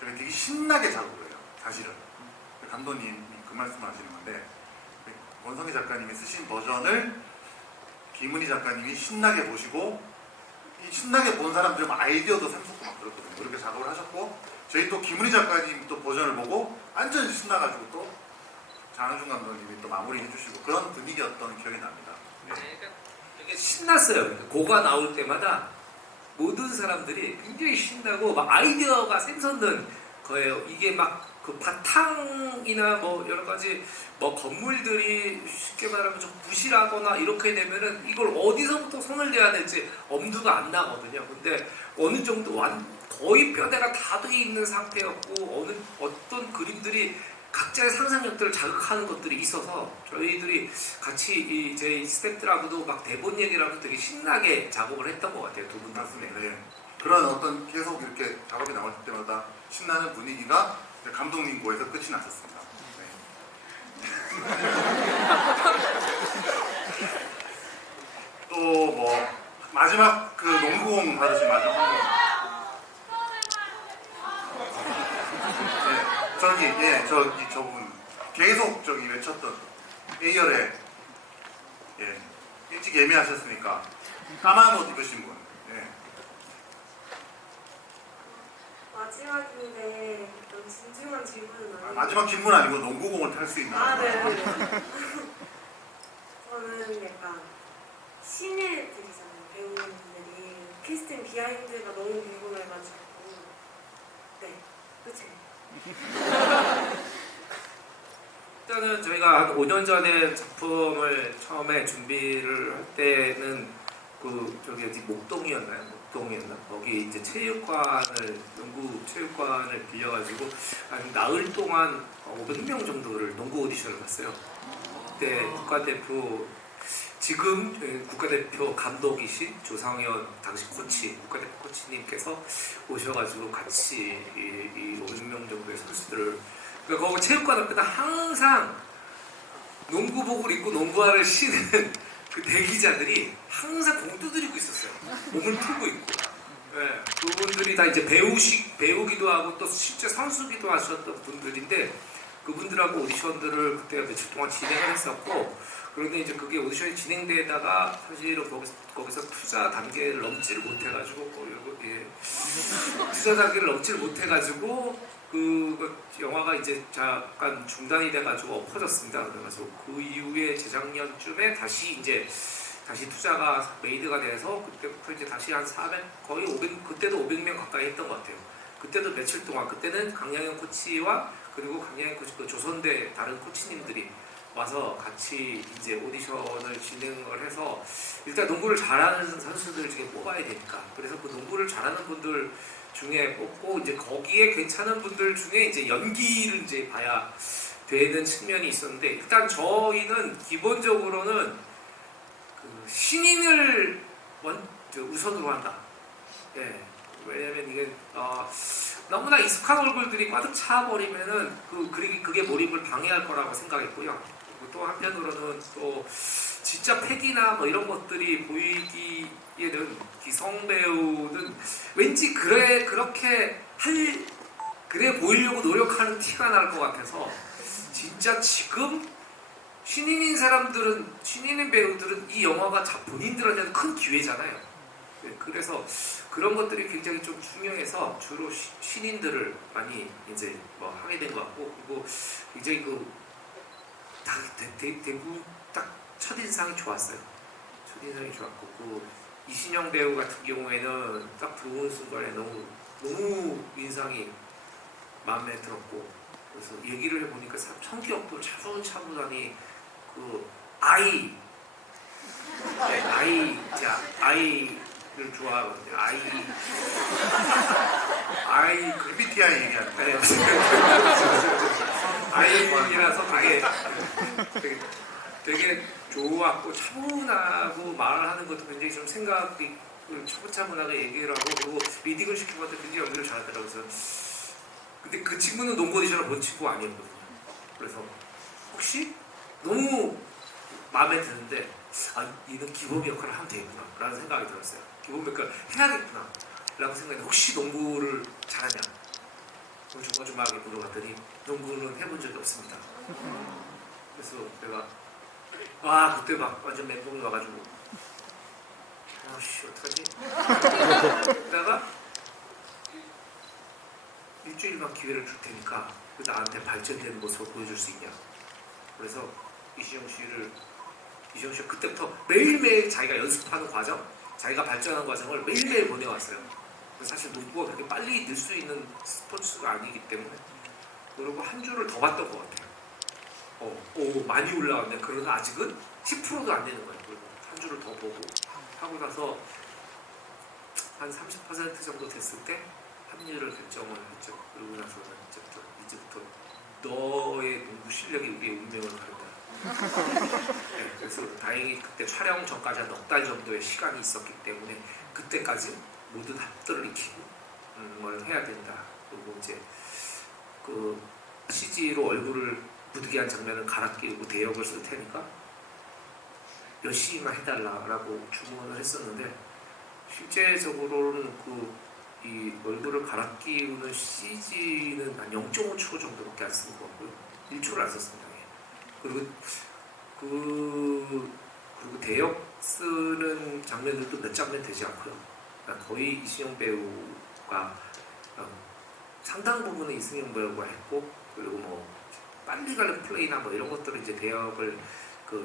저희가 되게 신나게 작업을 해요. 사실은 감독님이 그 말씀을 하시는 건데 원성희 작가님이 쓰신 버전을 김은희 작가님이 신나게 보시고 이 신나게 본 사람들은 아이디어도 샘솟고 막 그렇거든요. 그렇게 작업을 하셨고 저희 또 김은희 작가님 또 버전을 보고 완전히 신나가지고 또 장항준 감독님이 또 마무리 해주시고 그런 분위기였던 기억이 납니다. 네, 그러니까 되게 신났어요. 그러니까 고가 나올 때마다 모든 사람들이 굉장히 신나고 막 아이디어가 샘솟는 거예요. 이게 막 그 바탕이나 뭐 여러 가지 뭐 건물들이 쉽게 말하면 좀 부실하거나 이렇게 되면은 이걸 어디서부터 손을 대야 될지 엄두가 안 나거든요. 근데 어느 정도 거의 뼈대가 다 돼 있는 상태였고 어떤 그림들이 각자의 상상력들을 자극하는 것들이 있어서 저희들이 같이 제 스태프들하고도 막 대본 얘기라고 되게 신나게 작업을 했던 것 같아요. 두 분 덕분에. 네. 그런 어떤 계속 이렇게 작업이 나올 때마다 신나는 분위기가 감독님 거에서 끝이 났었습니다. 네. 또 뭐 마지막 그 농구공 받으신 마지막 한 번. 네, 저분 계속 외쳤던 A열에 일찍 예매하셨으니까 까만 옷 입으신 분. 예. 마지막인데 좀 진중한 질문은 아니고 마지막 질문 아니고 농구공을 탈 수 있는. 네. 저는 약간 신예들이잖아요. 배우분들이 캐스팅 비하인드가 너무 궁금해가지고 네, 끝이에요. 일단은 저희가 한 5년 전에 작품을 처음에 준비를 할 때는 저기 어디 목동이었나? 거기 이제 농구 체육관을 빌려가지고 한 나흘 동안 500명 정도를 농구 오디션을 봤어요. 그때 국가대표 지금 국가대표 감독이신 조상현 당시 국가대표 코치님께서 오셔가지고 같이 이 500명 정도의 선수들을 그러니까 거기 체육관 앞에다 항상 농구복을 입고 농구화를 신은 그 대기자들이 항상 공 두드리고 있었어요. 몸을 풀고 있고. 네, 그분들이 다 이제 배우기도 하고 또 실제 선수기도 하셨던 분들인데 그분들하고 오디션들을 그때 며칠 동안 진행을 했었고 그런데 이제 그게 오디션이 진행되다가 사실은 거기서 투자 단계를 넘지를 못해가지고 투자 단계를 넘지를 못해가지고 그 영화가 이제 잠깐 중단이 돼가지고 엎어졌습니다. 그래서 그 이후에 재작년쯤에 다시 투자가 메이드가 돼서 그때부터 이제 다시 한 400 거의 500 그때도 500명 가까이 했던 것 같아요. 그때도 며칠 동안 그때는 강양현 코치와 그리고 강양현 코치 그 조선대 다른 코치님들이 와서 같이 이제 오디션을 진행을 해서 일단 농구를 잘하는 선수들 중에 뽑아야 되니까 그래서 그 농구를 잘하는 분들 중에 뽑고 이제 거기에 괜찮은 분들 중에 이제 연기를 이제 봐야 되는 측면이 있었는데 일단 저희는 기본적으로는 그 신인을 우선으로 한다. 예. 왜냐면 이게 너무나 익숙한 얼굴들이 꽉 차버리면은 그게 몰입을 방해할 거라고 생각했고요. 그리고 또 한편으로는 또 진짜 패기나 뭐 이런 것들이 보이기에는 기성 배우는 왠지 그렇게 보이려고 노력하는 티가 날 것 같아서 진짜 지금 신인인 배우들은 이 영화가 본인들한테는 큰 기회잖아요. 네, 그래서 그런 것들이 굉장히 좀 중요해서 주로 신인들을 많이 이제 하게 된 것 같고 그리고 굉장히 대부분 딱 첫인상이 좋았어요. 첫인상이 좋았고 이신영 배우 같은 경우에는 딱 들어오는 순간에 너무 인상이 마음에 들었고 그래서 얘기를 해보니까 성격도 차분차분하니 아이를 좋아하거든요. MBTI 얘기하는 거예요. 아이이라서 되게 좋았고 차분하고 말을 하는 것도 굉장히 좀 생각이 차분차분하게 얘기를 하고 그리고 리딩을 시키고한테 굉장히 연기를 잘하더라고요. 그래서 근데 그 친구는 농구 오디션을 본 친구가 아니었거든요. 그래서 혹시 너무 마음에 드는데 얘는 기범이 역할을 하면 되겠구나 라는 생각이 들었어요. 기범이 역할을 해야겠구나 라고 생각했는데 혹시 농구를 잘하냐? 그럼 조마조마하게 물어봤더니 농구는 해본 적이 없습니다. 그래서 내가 그때 막 완전 멘붕이 와가지고 아씨 어떡하지? 그러다가 일주일만 기회를 줄 테니까 나한테 발전되는 모습을 보여줄 수 있냐? 그래서 이시영 씨가 그때부터 매일매일 자기가 연습하는 과정, 자기가 발전하는 과정을 매일매일 보내왔어요. 사실 농구가 그렇게 빨리 늘 수 있는 스포츠가 아니기 때문에 그리고 한 주를 더 봤던 것 같아요. 많이 올라왔네. 그러나 아직은 10%도 안 되는 거예요. 그리고 한 주를 더 보고 하고 나서 한 30% 정도 됐을 때 합류를 결정을 했죠. 그러고 나서는 이제부터 너의 농구 실력이 우리의 운명을 가른다. 네, 그래서 다행히 그때 촬영 전까지 한 넉 달 정도의 시간이 있었기 때문에 그때까지 모든 합들을 익히고 뭘 해야 된다. 그리고 이제 그 CG로 얼굴을 부득이한 장면을 갈아 끼우고 대역을 쓸 테니까 열심히만 해달라라고 주문을 했었는데 실제적으로는 이 얼굴을 갈아 끼우는 CG는 한 0.5초 정도밖에 안 쓴 것 같고요. 1초를 안 썼습니다. 그리고 대역 쓰는 장면들도 몇 장면 되지 않고요. 그러니까 거의 이승용 배우가 상당 부분은 이승용 배우가 했고 그리고 뭐 빨리 가는 플레이나 뭐 이런 것들은 이제 대역을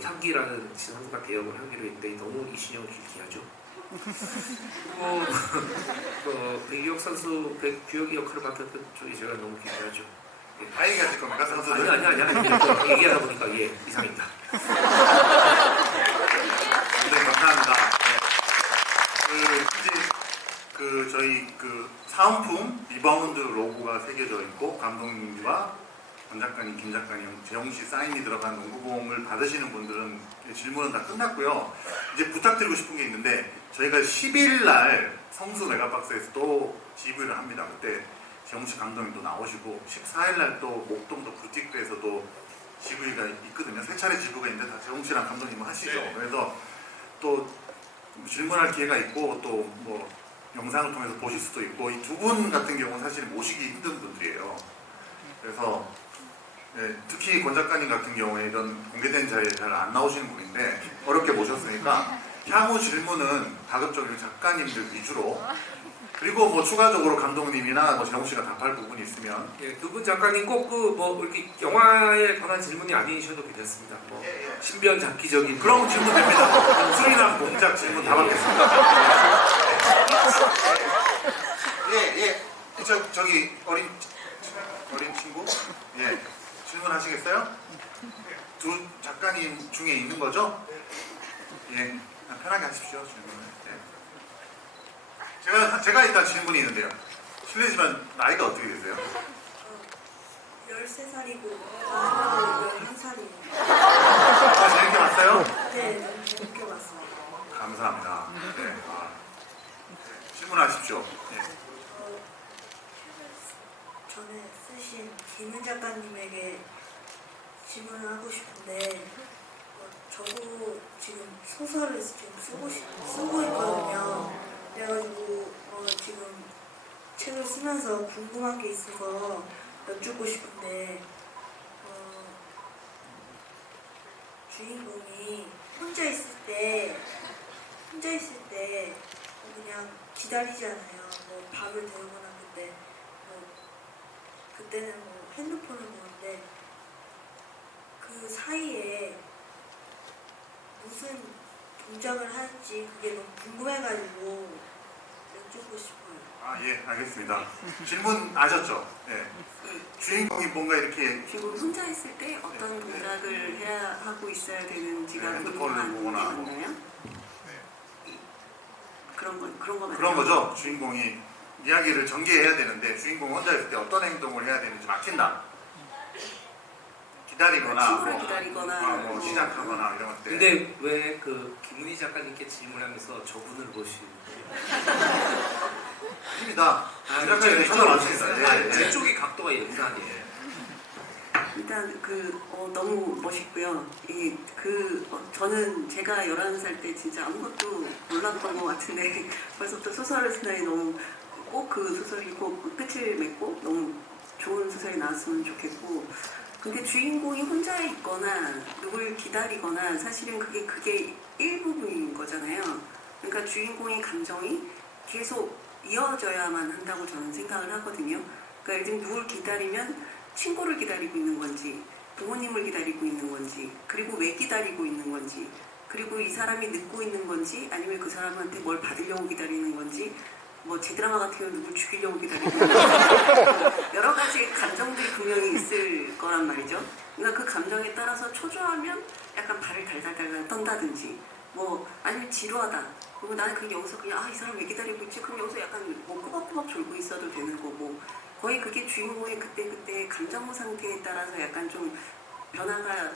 향기라는 선수가 대역을 하기로 했는데 너무 이신영을 길게 하죠. 그리고 백유혁 선수 백규혁이 역할을 맡았던 쪽이 제가 너무 길게 하죠. 다 얘기하실 겁니까 선수들? 아니 얘기하다 보니까 이상입니다. 네, 감사합니다. 이제 저희 사은품 리바운드 로고가 새겨져 있고 감독님과 권 작가님, 김 작가님, 재홍 씨 사인이 들어간 농구공을 받으시는 분들은 질문은 다 끝났고요. 이제 부탁드리고 싶은 게 있는데 저희가 10일 날 성수 메가박스에서 또 GV를 합니다. 그때 재홍 씨 감독님도 나오시고 14일 날 또 목동도 부티크에서도 GV가 있거든요. 세 차례 GV가 있는데 다 재홍 씨랑 감독님은 하시죠. 네. 그래서 또 질문할 기회가 있고 또 뭐 영상을 통해서 보실 수도 있고 이 두 분 같은 경우는 사실 모시기 힘든 분들이에요. 그래서 네, 특히 권 작가님 같은 경우에 이런 공개된 자리에 잘 안 나오시는 분인데 어렵게 모셨으니까 향후 질문은 가급적이면 작가님들 위주로 그리고 뭐 추가적으로 감독님이나 뭐 재홍 씨가 답할 부분이 있으면 두 분 작가님 꼭 뭐 이렇게 영화에 관한 질문이 아니셔도 괜찮습니다. 뭐 신변 잡기적인 그런 질문 됩니다. 술이나 공작 질문 다 받겠습니다. 저기 어린 친구 질문하시겠어요? 두 작가님 중에 있는 거죠? 예, 편하게 하십시오 질문을. 예. 제가 일단 질문이 있는데요. 실례지만 나이가 어떻게 되세요? 13살이고 11살이에요. 재밌게 봤어요? 네, 너무 재밌게 봤어요. 감사합니다. 네. 질문하십시오. 예. 전에 쓰신 김은 작가님에게 질문을 하고 싶은데 저도 지금 소설을 지금 쓰고 있거든요. 그래가지고 지금 책을 쓰면서 궁금한 게 있어서 여쭙고 싶은데 주인공이 혼자 있을 때 그냥 기다리잖아요. 뭐 밥을 데우거나 그때는 뭐 핸드폰을 보는데 그 사이에 무슨 동작을 하는지 그게 너무 궁금해가지고 여쭙고 싶어요. 예, 알겠습니다. 질문 아셨죠? 예. 주인공이 뭔가 이렇게 주인공 혼자 있을 때 어떤 동작을 해야 하고 있어야 되는지가 핸드폰을 보거나 뭐. 맞나요? 그런 거 맞나요? 그런 거죠. 주인공이 이야기를 전개해야 되는데 주인공이 혼자 있을 때 어떤 행동을 해야 되는지 막힌다. 기다리거나 친구를 뭐, 기다리거나 뭐 시작하거나 이런 것들. 근데 왜 그 김은희 작가님께 질문하면서 저분을 보시는 아닙니다. 그렇죠. 시작하기 전에 맞습니다. 예, 제 예. 쪽이 각도가 이상하네. 일단 너무 멋있고요. 저는 제가 11살 때 진짜 아무것도 몰랐던 것 같은데 벌써부터 소설을 쓰다니 너무 꼭 그 소설이 꼭 끝을 맺고 너무 좋은 소설이 나왔으면 좋겠고, 근데 주인공이 혼자 있거나 누굴 기다리거나 사실은 그게 일부분인 거잖아요. 그러니까 주인공의 감정이 계속 이어져야만 한다고 저는 생각을 하거든요. 그러니까 예를 들면 누굴 기다리면 친구를 기다리고 있는 건지, 부모님을 기다리고 있는 건지, 그리고 왜 기다리고 있는 건지, 그리고 이 사람이 늦고 있는 건지, 아니면 그 사람한테 뭘 받으려고 기다리는 건지, 뭐 제 드라마 같은 경우는 누굴 죽이려고 기다리고 있는 건지, 여러 가지 감정들이 분명히 있을 거란 말이죠. 그러니까 그 감정에 따라서 초조하면 약간 발을 달달달 떤다든지, 뭐 아니면 지루하다. 그리고 나는 여기서 그냥 이 사람 왜 기다리고 있지? 그럼 여기서 약간 뭐 꾸벅꾸벅 졸고 있어도 되는 거고, 거의 그게 주인공의 그때 감정 상태에 따라서 약간 좀 변화가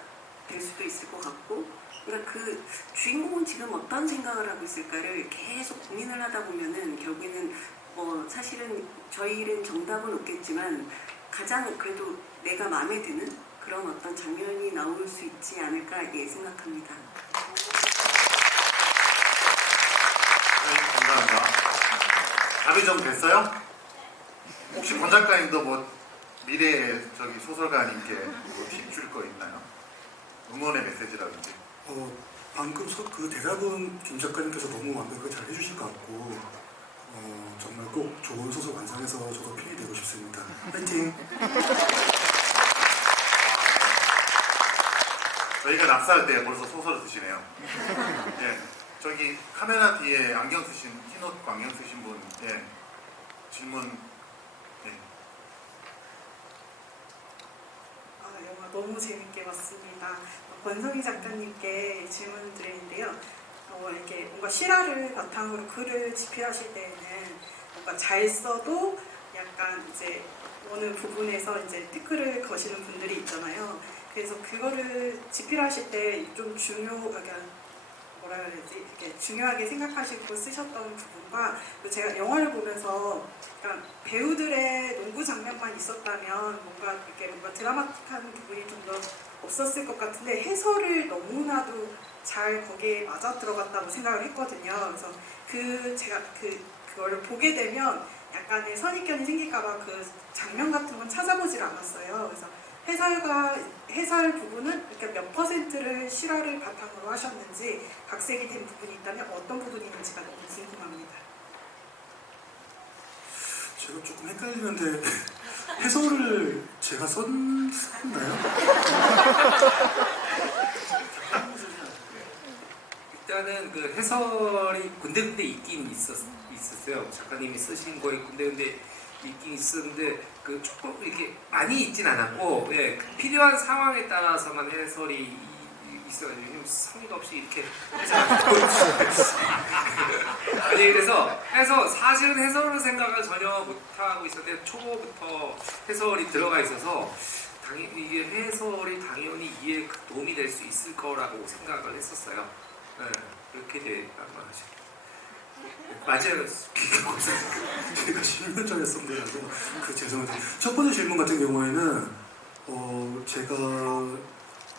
될 수도 있을 것 같고, 그러니까 그 주인공은 지금 어떤 생각을 하고 있을까를 계속 고민을 하다 보면은 결국에는 뭐 사실은 저희 일은 정답은 없겠지만 가장 그래도 내가 마음에 드는 그런 어떤 장면이 나올 수 있지 않을까 생각합니다. 네, 감사합니다. 답이 좀 됐어요? 혹시 권 작가님도 뭐 미래의 소설가님께 뭐 팁줄 거 있나요? 응원의 메시지라든지. 방금 그 대답은 김 작가님께서 너무 완벽하게 잘 해주실 것 같고, 정말 꼭 좋은 소설 완성해서 저도 팬이 되고 싶습니다. 파이팅! 저희가 낙서할 때 벌써 소설을 쓰시네요. 예, 저기 카메라 뒤에 안경 쓰신, 흰옷 안경 쓰신 분, 예, 질문. 예. 영화 너무 재밌게 봤습니다. 권성희 작가님께 질문 드리는데요. 이렇게 뭔가 실화를 바탕으로 글을 집필하실 때에는 뭔가 잘 써도 약간 이제 어느 부분에서 이제 태클을 거시는 분들이 있잖아요. 그래서 그거를 집필하실 때 좀 뭐라 해야 되지? 이렇게 중요하게 생각하시고 쓰셨던 부분과, 제가 영화를 보면서 약간 배우들의 농구 장면만 있었다면 뭔가 드라마틱한 부분이 좀 더 없었을 것 같은데, 해설을 너무나도 잘 거기에 맞아 들어갔다고 생각을 했거든요. 그래서 제가 그거를 보게 되면 약간의 선입견이 생길까봐 그 장면 같은 건 찾아보질 않았어요. 그래서 해설 부분은 이렇게 몇 %를 실화를 바탕으로 하셨는지, 각색이 된 부분이 있다면 어떤 부분이 있는지가 너무 궁금합니다. 제가 조금 헷갈리는데 해설을 제가 썼나요? 일단은 그 해설이 군데군데 있긴 있었어요. 작가님이 쓰신 거에 군데군데 있긴 있었는데 그 조금 이렇게 많이 있진 않았고, 예, 필요한 상황에 따라서만 해설이 있어가지고 성의도 없이 이렇게 하지 않고 아니, 그래서 사실은 해설을 생각을 전혀 못하고 있었는데 초보부터 해설이 들어가 있어서 당연히 이게 해설이 당연히 이해에 도움이 될 수 있을 거라고 생각을 했었어요. 네, 그렇게 됐단 말이죠. 맞아요. 제가 10년 전에 쓴 거라서 죄송합니다. 첫 번째 질문 같은 경우에는 제가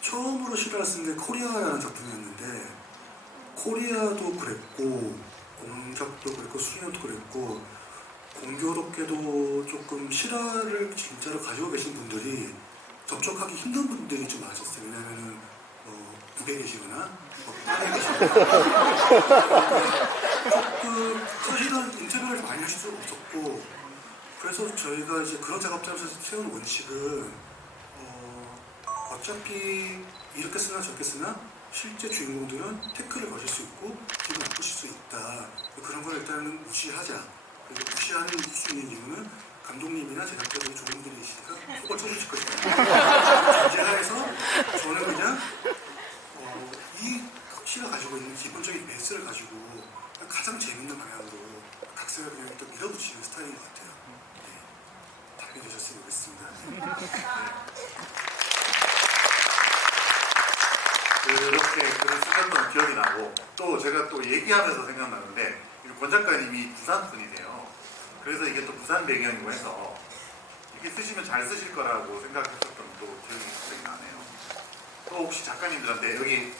처음으로 실화를 쓴 게 코리아라는 작품이었는데, 코리아도 그랬고 공작도 그랬고 수련도 그랬고, 공교롭게도 조금 실화를 진짜로 가지고 계신 분들이 접촉하기 힘든 분들이 좀 많으셨어요. 왜냐하면은 북에 계시거나 땅에 계시거나 조금 사실은 인터뷰를 많이 하실 수가 없었고, 그래서 저희가 이제 그런 작업자에서 세운 원칙은 어차피 이렇게 쓰나 저렇게 쓰나 실제 주인공들은 태클을 거실 수 있고 기분 나쁘실 수 있다. 그런 걸 일단은 무시하자. 그리고 무시하는 수 있는 이유는 감독님이나 제작자들이 좋은 분들이 계시니까 속을 쳐주실 것이다. 전제하에서 저는 그냥 이 시가 가지고 있는 기본적인 베이스를 가지고 가장 재밌는 방향으로 각색을 그냥 또 밀어붙이는 스타일인 것 같아요. 네. 답변이 되셨으면 좋겠습니다. 그렇게 글을 쓰셨던 기억이 나고 또 제가 또 얘기하면서 생각나는데 권 작가님이 부산 분이세요. 그래서 이게 또 부산 배경이고 해서 이게 쓰시면 잘 쓰실 거라고 생각했었던 또 기억이 나네요. 또 혹시 작가님들한테 여기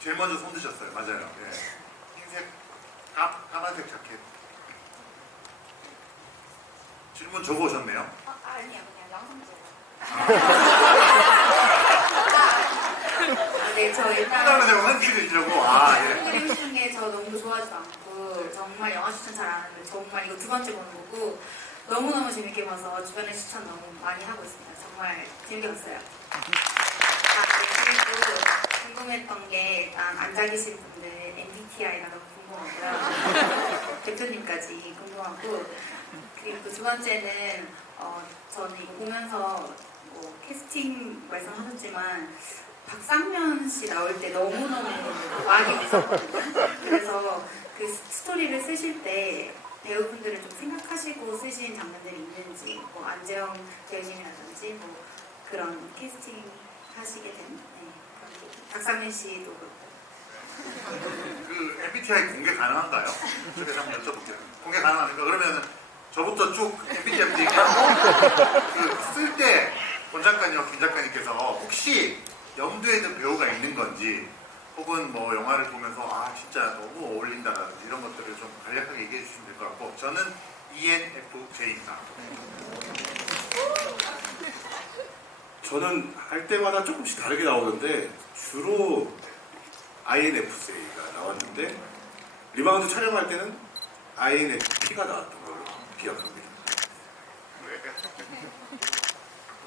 제일 먼저 손 드셨어요. 맞아요. 흰색 까만색 자켓 질문 적어오셨네요. 아니요, 그냥 양성적으로. 네, 저 일단 그다음에 내가 한기를 주려고 그림 쓰는 게 저 너무 좋아하지도 않고 정말 영화 추천 잘 안 하는데 정말 이거 두 번째 보는 거고 너무너무 재밌게 봐서 주변에 추천 너무 많이 하고 있습니다. 정말 재밌게 봤어요. 네, 그리고 궁금했던 게 일단 앉아 계신 분들 MBTI가 너무 궁금하고요. 대표님까지 궁금하고 그리고 두 번째는 저는 이거 보면서 뭐 캐스팅 말씀하셨지만 박상면 씨 나올 때 너무너무 많이 웃었거든요. 그래서 그 스토리를 쓰실 때 배우분들을 좀 생각하시고 쓰신 장면들이 있는지 뭐 안재영 배우님이라든지 뭐 그런 캐스팅 하시게 된 박상면 씨도 그렇고 그 MBTI 공개 가능한가요? 저에서 한번 여쭤볼게요. 공개 가능합니까? 그러면 저부터 쭉 MBTI 얘기하고 쓸 때 권 작가님과 김 작가님께서 혹시 염두에 둔 배우가 있는 건지 혹은 뭐 영화를 보면서 진짜 너무 어울린다라든지 이런 것들을 좀 간략하게 얘기해 주시면 될 것 같고 저는 ENFJ입니다. 저는 할 때마다 조금씩 다르게 나오는데 주로 INFJ가 나왔는데 리바운드 촬영할 때는 INFP가 나왔던 걸로 기억합니다.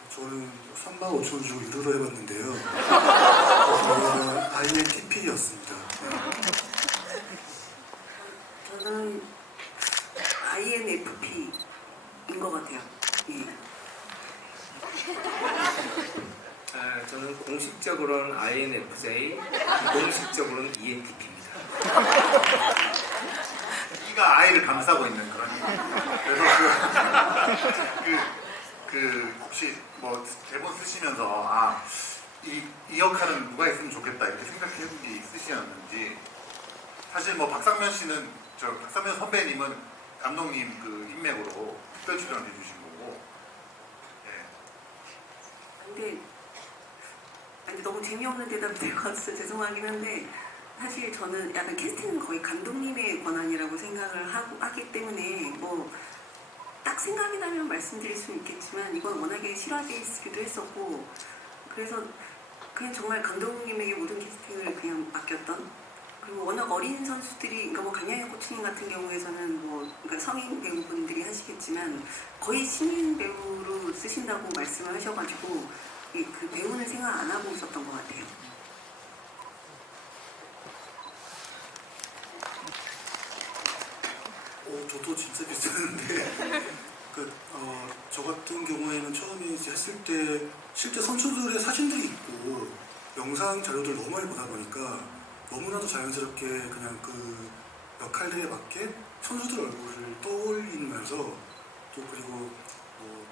저는 3만 5천 주고 유도를 해봤는데요. INTP였습니다. 저는 INFP인 것 같아요. 저는 공식적으로는 INFJ, 공식적으로는 ENTP입니다. E가 I를 감싸고 있는 그런. 그래서 혹시 뭐 대본 쓰시면서 이 역할은 누가 했으면 좋겠다 이렇게 생각해본 게 있으셨는지. 사실 뭐 박상면 씨는 박상면 선배님은 감독님 그 인맥으로 특별 출연을 해주신 거고. 근데 너무 재미없는 대답이 될 것 같아서 죄송하긴 한데 사실 저는 약간 캐스팅은 거의 감독님의 권한이라고 생각을 하기 때문에 뭐 딱 생각이 나면 말씀드릴 수는 있겠지만 이건 워낙에 실화 베이스기도 했었고 그래서 그냥 정말 감독님에게 모든 캐스팅을 그냥 맡겼던 그리고 워낙 어린 선수들이 그러니까 뭐 강양현 코치님 같은 경우에서는 뭐 그러니까 성인 배우분들이 하시겠지만 거의 신인 배우로 쓰신다고 말씀을 하셔가지고 그 배우는 생각 안 하고 있었던 것 같아요. 저도 진짜 비슷했는데 저 같은 경우에는 처음에 이제 했을 때 실제 선수들의 사진들이 있고 영상 자료들 너무 많이 보다 보니까 너무나도 자연스럽게 그냥 그 역할들에 맞게 선수들 얼굴을 떠올리면서 또 그리고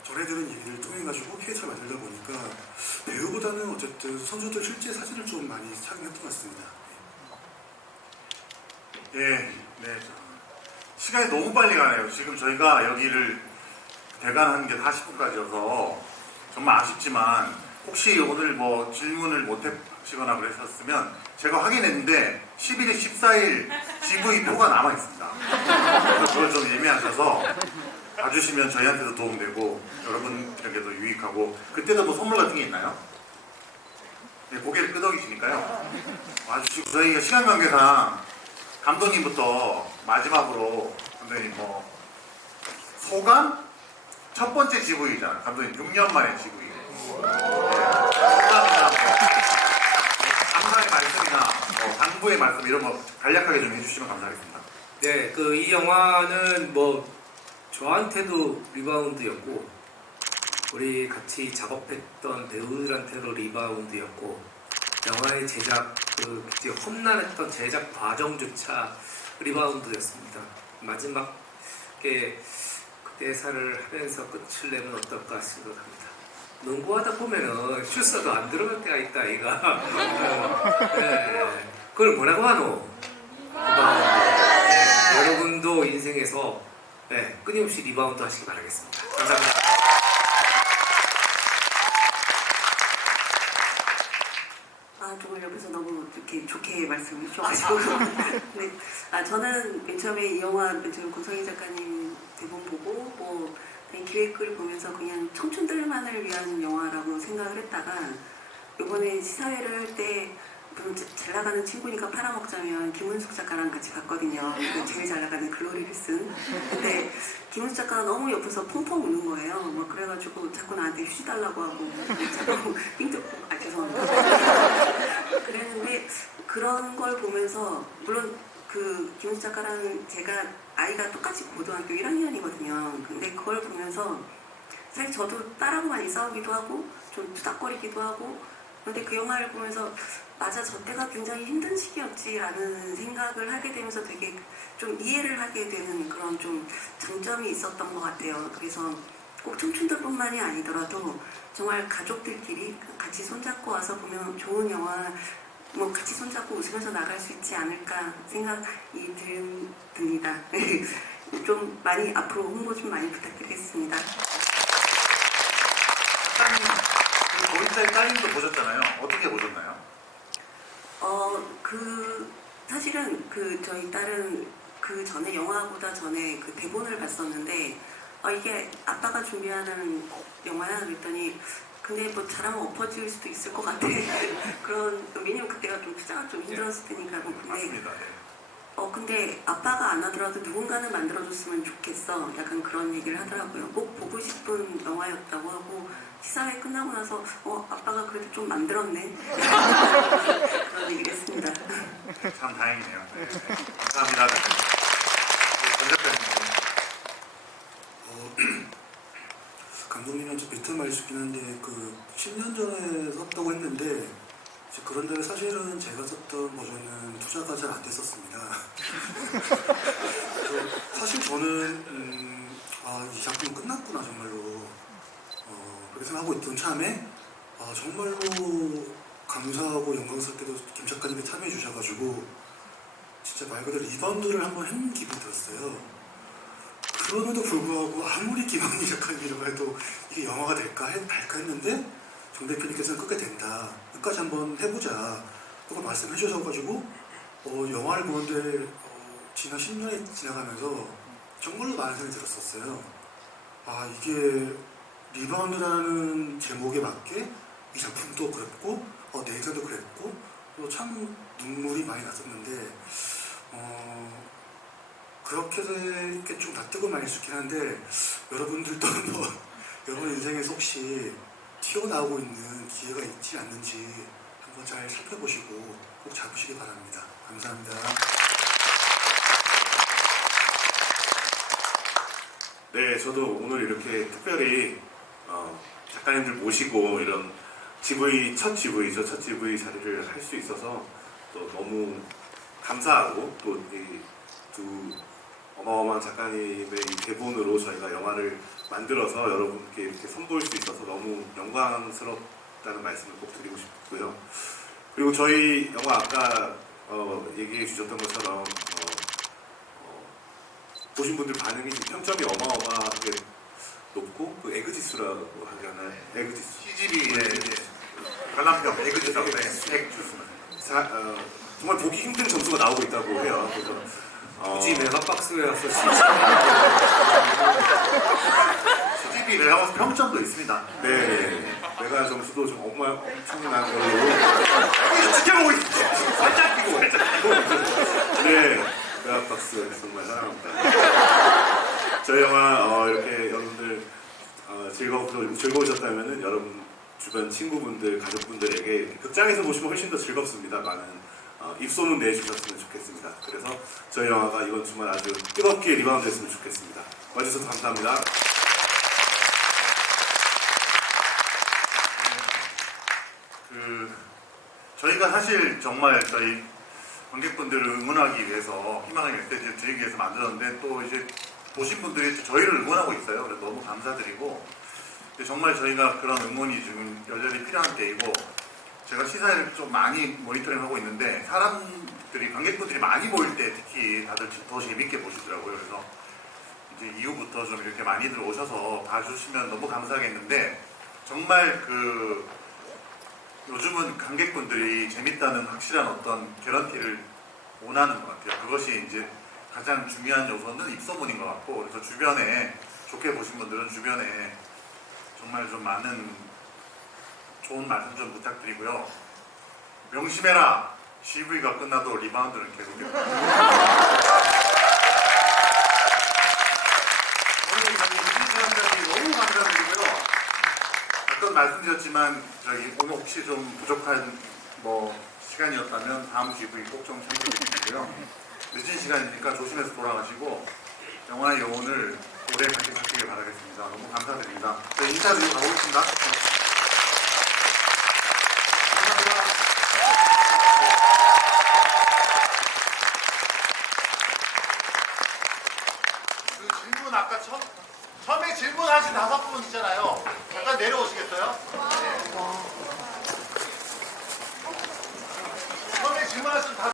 전해 들은 얘기를 통해 가지고 캐릭터를 만들다 보니까 배우보다는 어쨌든 선수들 실제 사진을 좀 많이 착용했던 것 같습니다. 네. 시간이 너무 빨리 가네요. 지금 저희가 여기를 대관하는 게 40분까지여서 정말 아쉽지만 혹시 오늘 뭐 질문을 못 하시거나 그러셨으면 제가 확인했는데 11일, 14일 GV4가 남아있습니다. 그래서 그걸 좀 예매하셔서 봐주시면 저희한테도 도움되고 여러분들에게도 유익하고 그때도 뭐 선물 같은 게 있나요? 네, 고개를 끄덕이시니까요. 와주시고 저희가 시간 관계상 감독님부터 마지막으로 감독님 뭐 소감? 첫 번째 GV잖아. 감독님 6년 만에 GV. 소감이나 감사의 말씀이나 당부의 말씀 이런 거 간략하게 좀 해주시면 감사하겠습니다. 네, 이 영화는 뭐 저한테도 리바운드였고 우리 같이 작업했던 배우들한테도 리바운드였고 영화의 제작 굉장히 험난했던 제작 과정조차 리바운드였습니다. 마지막에 그 대사를 하면서 끝을 내면 어떨까 생각합니다. 농구하다 보면은 슛도 안 들어갈 때가 있다 이가. 네. 그걸 뭐라고 하노? 리바운드. 여러분도 인생에서 끊임없이 리바운드 하시기 바라겠습니다. 감사합니다. 정말 옆에서 너무 이렇게 좋게 말씀해 주셔가지고. 네. 저는 맨 처음에 이 영화, 맨 처음에 권성희 작가님 대본 보고, 기획글 보면서 그냥 청춘들만을 위한 영화라고 생각을 했다가, 이번에 시사회를 할 때, 잘 나가는 친구니까 팔아먹자면 김은숙 작가랑 같이 갔거든요. 제일 잘 나가는 글로리를 쓴. 근데 김은숙 작가가 너무 옆에서 펑펑 우는 거예요. 그래가지고 자꾸 나한테 휴지 달라고 하고, 자꾸 삥뜯고, 죄송합니다. 그랬는데 그런 걸 보면서, 물론 김은숙 작가랑 제가 아이가 똑같이 고등학교 1학년이거든요. 근데 그걸 보면서 사실 저도 딸하고 많이 싸우기도 하고, 좀 투닥거리기도 하고, 근데 그 영화를 보면서 맞아, 저 때가 굉장히 힘든 시기였지라는 생각을 하게 되면서 되게 좀 이해를 하게 되는 그런 좀 장점이 있었던 것 같아요. 그래서 꼭 청춘들뿐만이 아니더라도 정말 가족들끼리 같이 손잡고 와서 보면 좋은 영화, 같이 손잡고 웃으면서 나갈 수 있지 않을까 생각이 듭니다. 좀 많이 앞으로 홍보 좀 많이 부탁드리겠습니다. 보인자의 따님도 보셨잖아요. 어떻게 보셨나요? 사실은 저희 딸은 그 전에 영화보다 전에 그 대본을 봤었는데, 이게 아빠가 준비하는 영화야? 그랬더니, 근데 잘하면 엎어질 수도 있을 것 같아. 왜냐면 그때가 좀 투자가 좀 힘들었을 테니까. 맞습니다. 근데 아빠가 안 하더라도 누군가는 만들어줬으면 좋겠어. 약간 그런 얘기를 하더라고요. 꼭 보고 싶은 영화였다고 하고, 시사회 끝나고 나서 아빠가 그래도 좀 만들었네. 그런 얘기를 했습니다. 참 다행이네요. 네. 감사합니다. 권 작가님. 감독님한테 뱉은 말이 있긴 한데 10년 전에 썼다고 했는데 그런데 사실은 제가 썼던 버전은 투자가 잘 안 됐었습니다. 사실 저는 이 작품 끝났구나 정말로 그렇게 생각하고 있던 참에 정말로 감사하고 영광스럽게도 김 작가님이 참여해 주셔가지고 진짜 말 그대로 리바운드를 한번 했는 기분이 들었어요. 그럼에도 불구하고 아무리 김학리 작가님이라고 해도 이게 영화가 될까 했는데 정 대표님께서는 끝까지 된다. 끝까지 한번 해보자. 그걸 말씀해 주셔가지고 영화를 보는데 지난 10년이 지나가면서 정말로 많은 생각이 들었었어요. 이게 리바운드라는 제목에 맞게 이 작품도 그랬고 내용도 그랬고 또 참 눈물이 많이 났었는데 그렇게 좀 낯뜨고 말일 수 있긴 한데 여러분들도 여러분 인생에서 혹시 튀어나오고 있는 기회가 있지 않는지 한번 잘 살펴보시고 꼭 잡으시기 바랍니다. 감사합니다. 네, 저도 오늘 이렇게 특별히 작가님들 모시고 이런 첫 GV죠. 첫 GV 자리를 할 수 있어서 또 너무 감사하고 또 이 두 어마어마한 작가님의 이 대본으로 저희가 영화를 만들어서 여러분께 이렇게 선보일 수 있어서 너무 영광스럽다는 말씀을 꼭 드리고 싶고요. 그리고 저희 영화 아까 얘기해 주셨던 것처럼 보신 분들 반응이 지금 평점이 어마어마하게 높고 그 에그지수라고 하잖아요. 에그지수. CGV 관람평 에그지수라고 해요. 100 주수는. 정말 보기 힘든 점수가 나오고 있다고 해요. 그래서 굳이 메가박스에 와서 CGV 메가박스 평점도 있습니다. 네. 메가 점수도 좀 엄청난 걸로. 지켜보고 있어. 살짝 끼고. 네. 메가박스 정말 사랑합니다. 저희 영화 이렇게 여러분들 즐거우셨다면은 여러분 주변 친구분들, 가족분들에게 이렇게 극장에서 보시면 훨씬 더 즐겁습니다. 많은 입소문 내주셨으면 좋겠습니다. 그래서 저희 영화가 이번 주말 아주 뜨겁게 리바운드 했으면 좋겠습니다. 와주셔서 감사합니다. 저희가 사실 정말 저희 관객분들을 응원하기 위해서 희망의 메시지를 드리기 위해서 만들었는데 또 이제 보신 분들이 저희를 응원하고 있어요. 그래서 너무 감사드리고 근데 정말 저희가 그런 응원이 지금 열렬히 필요한 때이고 제가 시사회를 좀 많이 모니터링하고 있는데 사람들이 관객분들이 많이 모일 때 특히 다들 더 재밌게 보시더라고요. 그래서 이제 이후부터 좀 이렇게 많이들 오셔서 봐주시면 너무 감사하겠는데 정말 그 요즘은 관객분들이 재밌다는 확실한 어떤 개런티를 원하는 것 같아요. 그것이 이제 가장 중요한 요소는 입소문인 것 같고 그래서 주변에 좋게 보신 분들은 주변에 정말 좀 많은 좋은 말씀 좀 부탁드리고요. 명심해라. GV가 끝나도 리바운드는 계속해요. 오늘 저희 시청자들이 너무 감사드리고요. 아까 말씀드렸지만 저희 오늘 혹시 좀 부족한 시간이었다면 다음 GV 꼭 좀 참고해 주시고요. 늦은 시간이니까 조심해서 돌아가시고 영화의 여운을 오래 간직하시길 바라겠습니다. 너무 감사드립니다. 저희 인터뷰 가보겠습니다.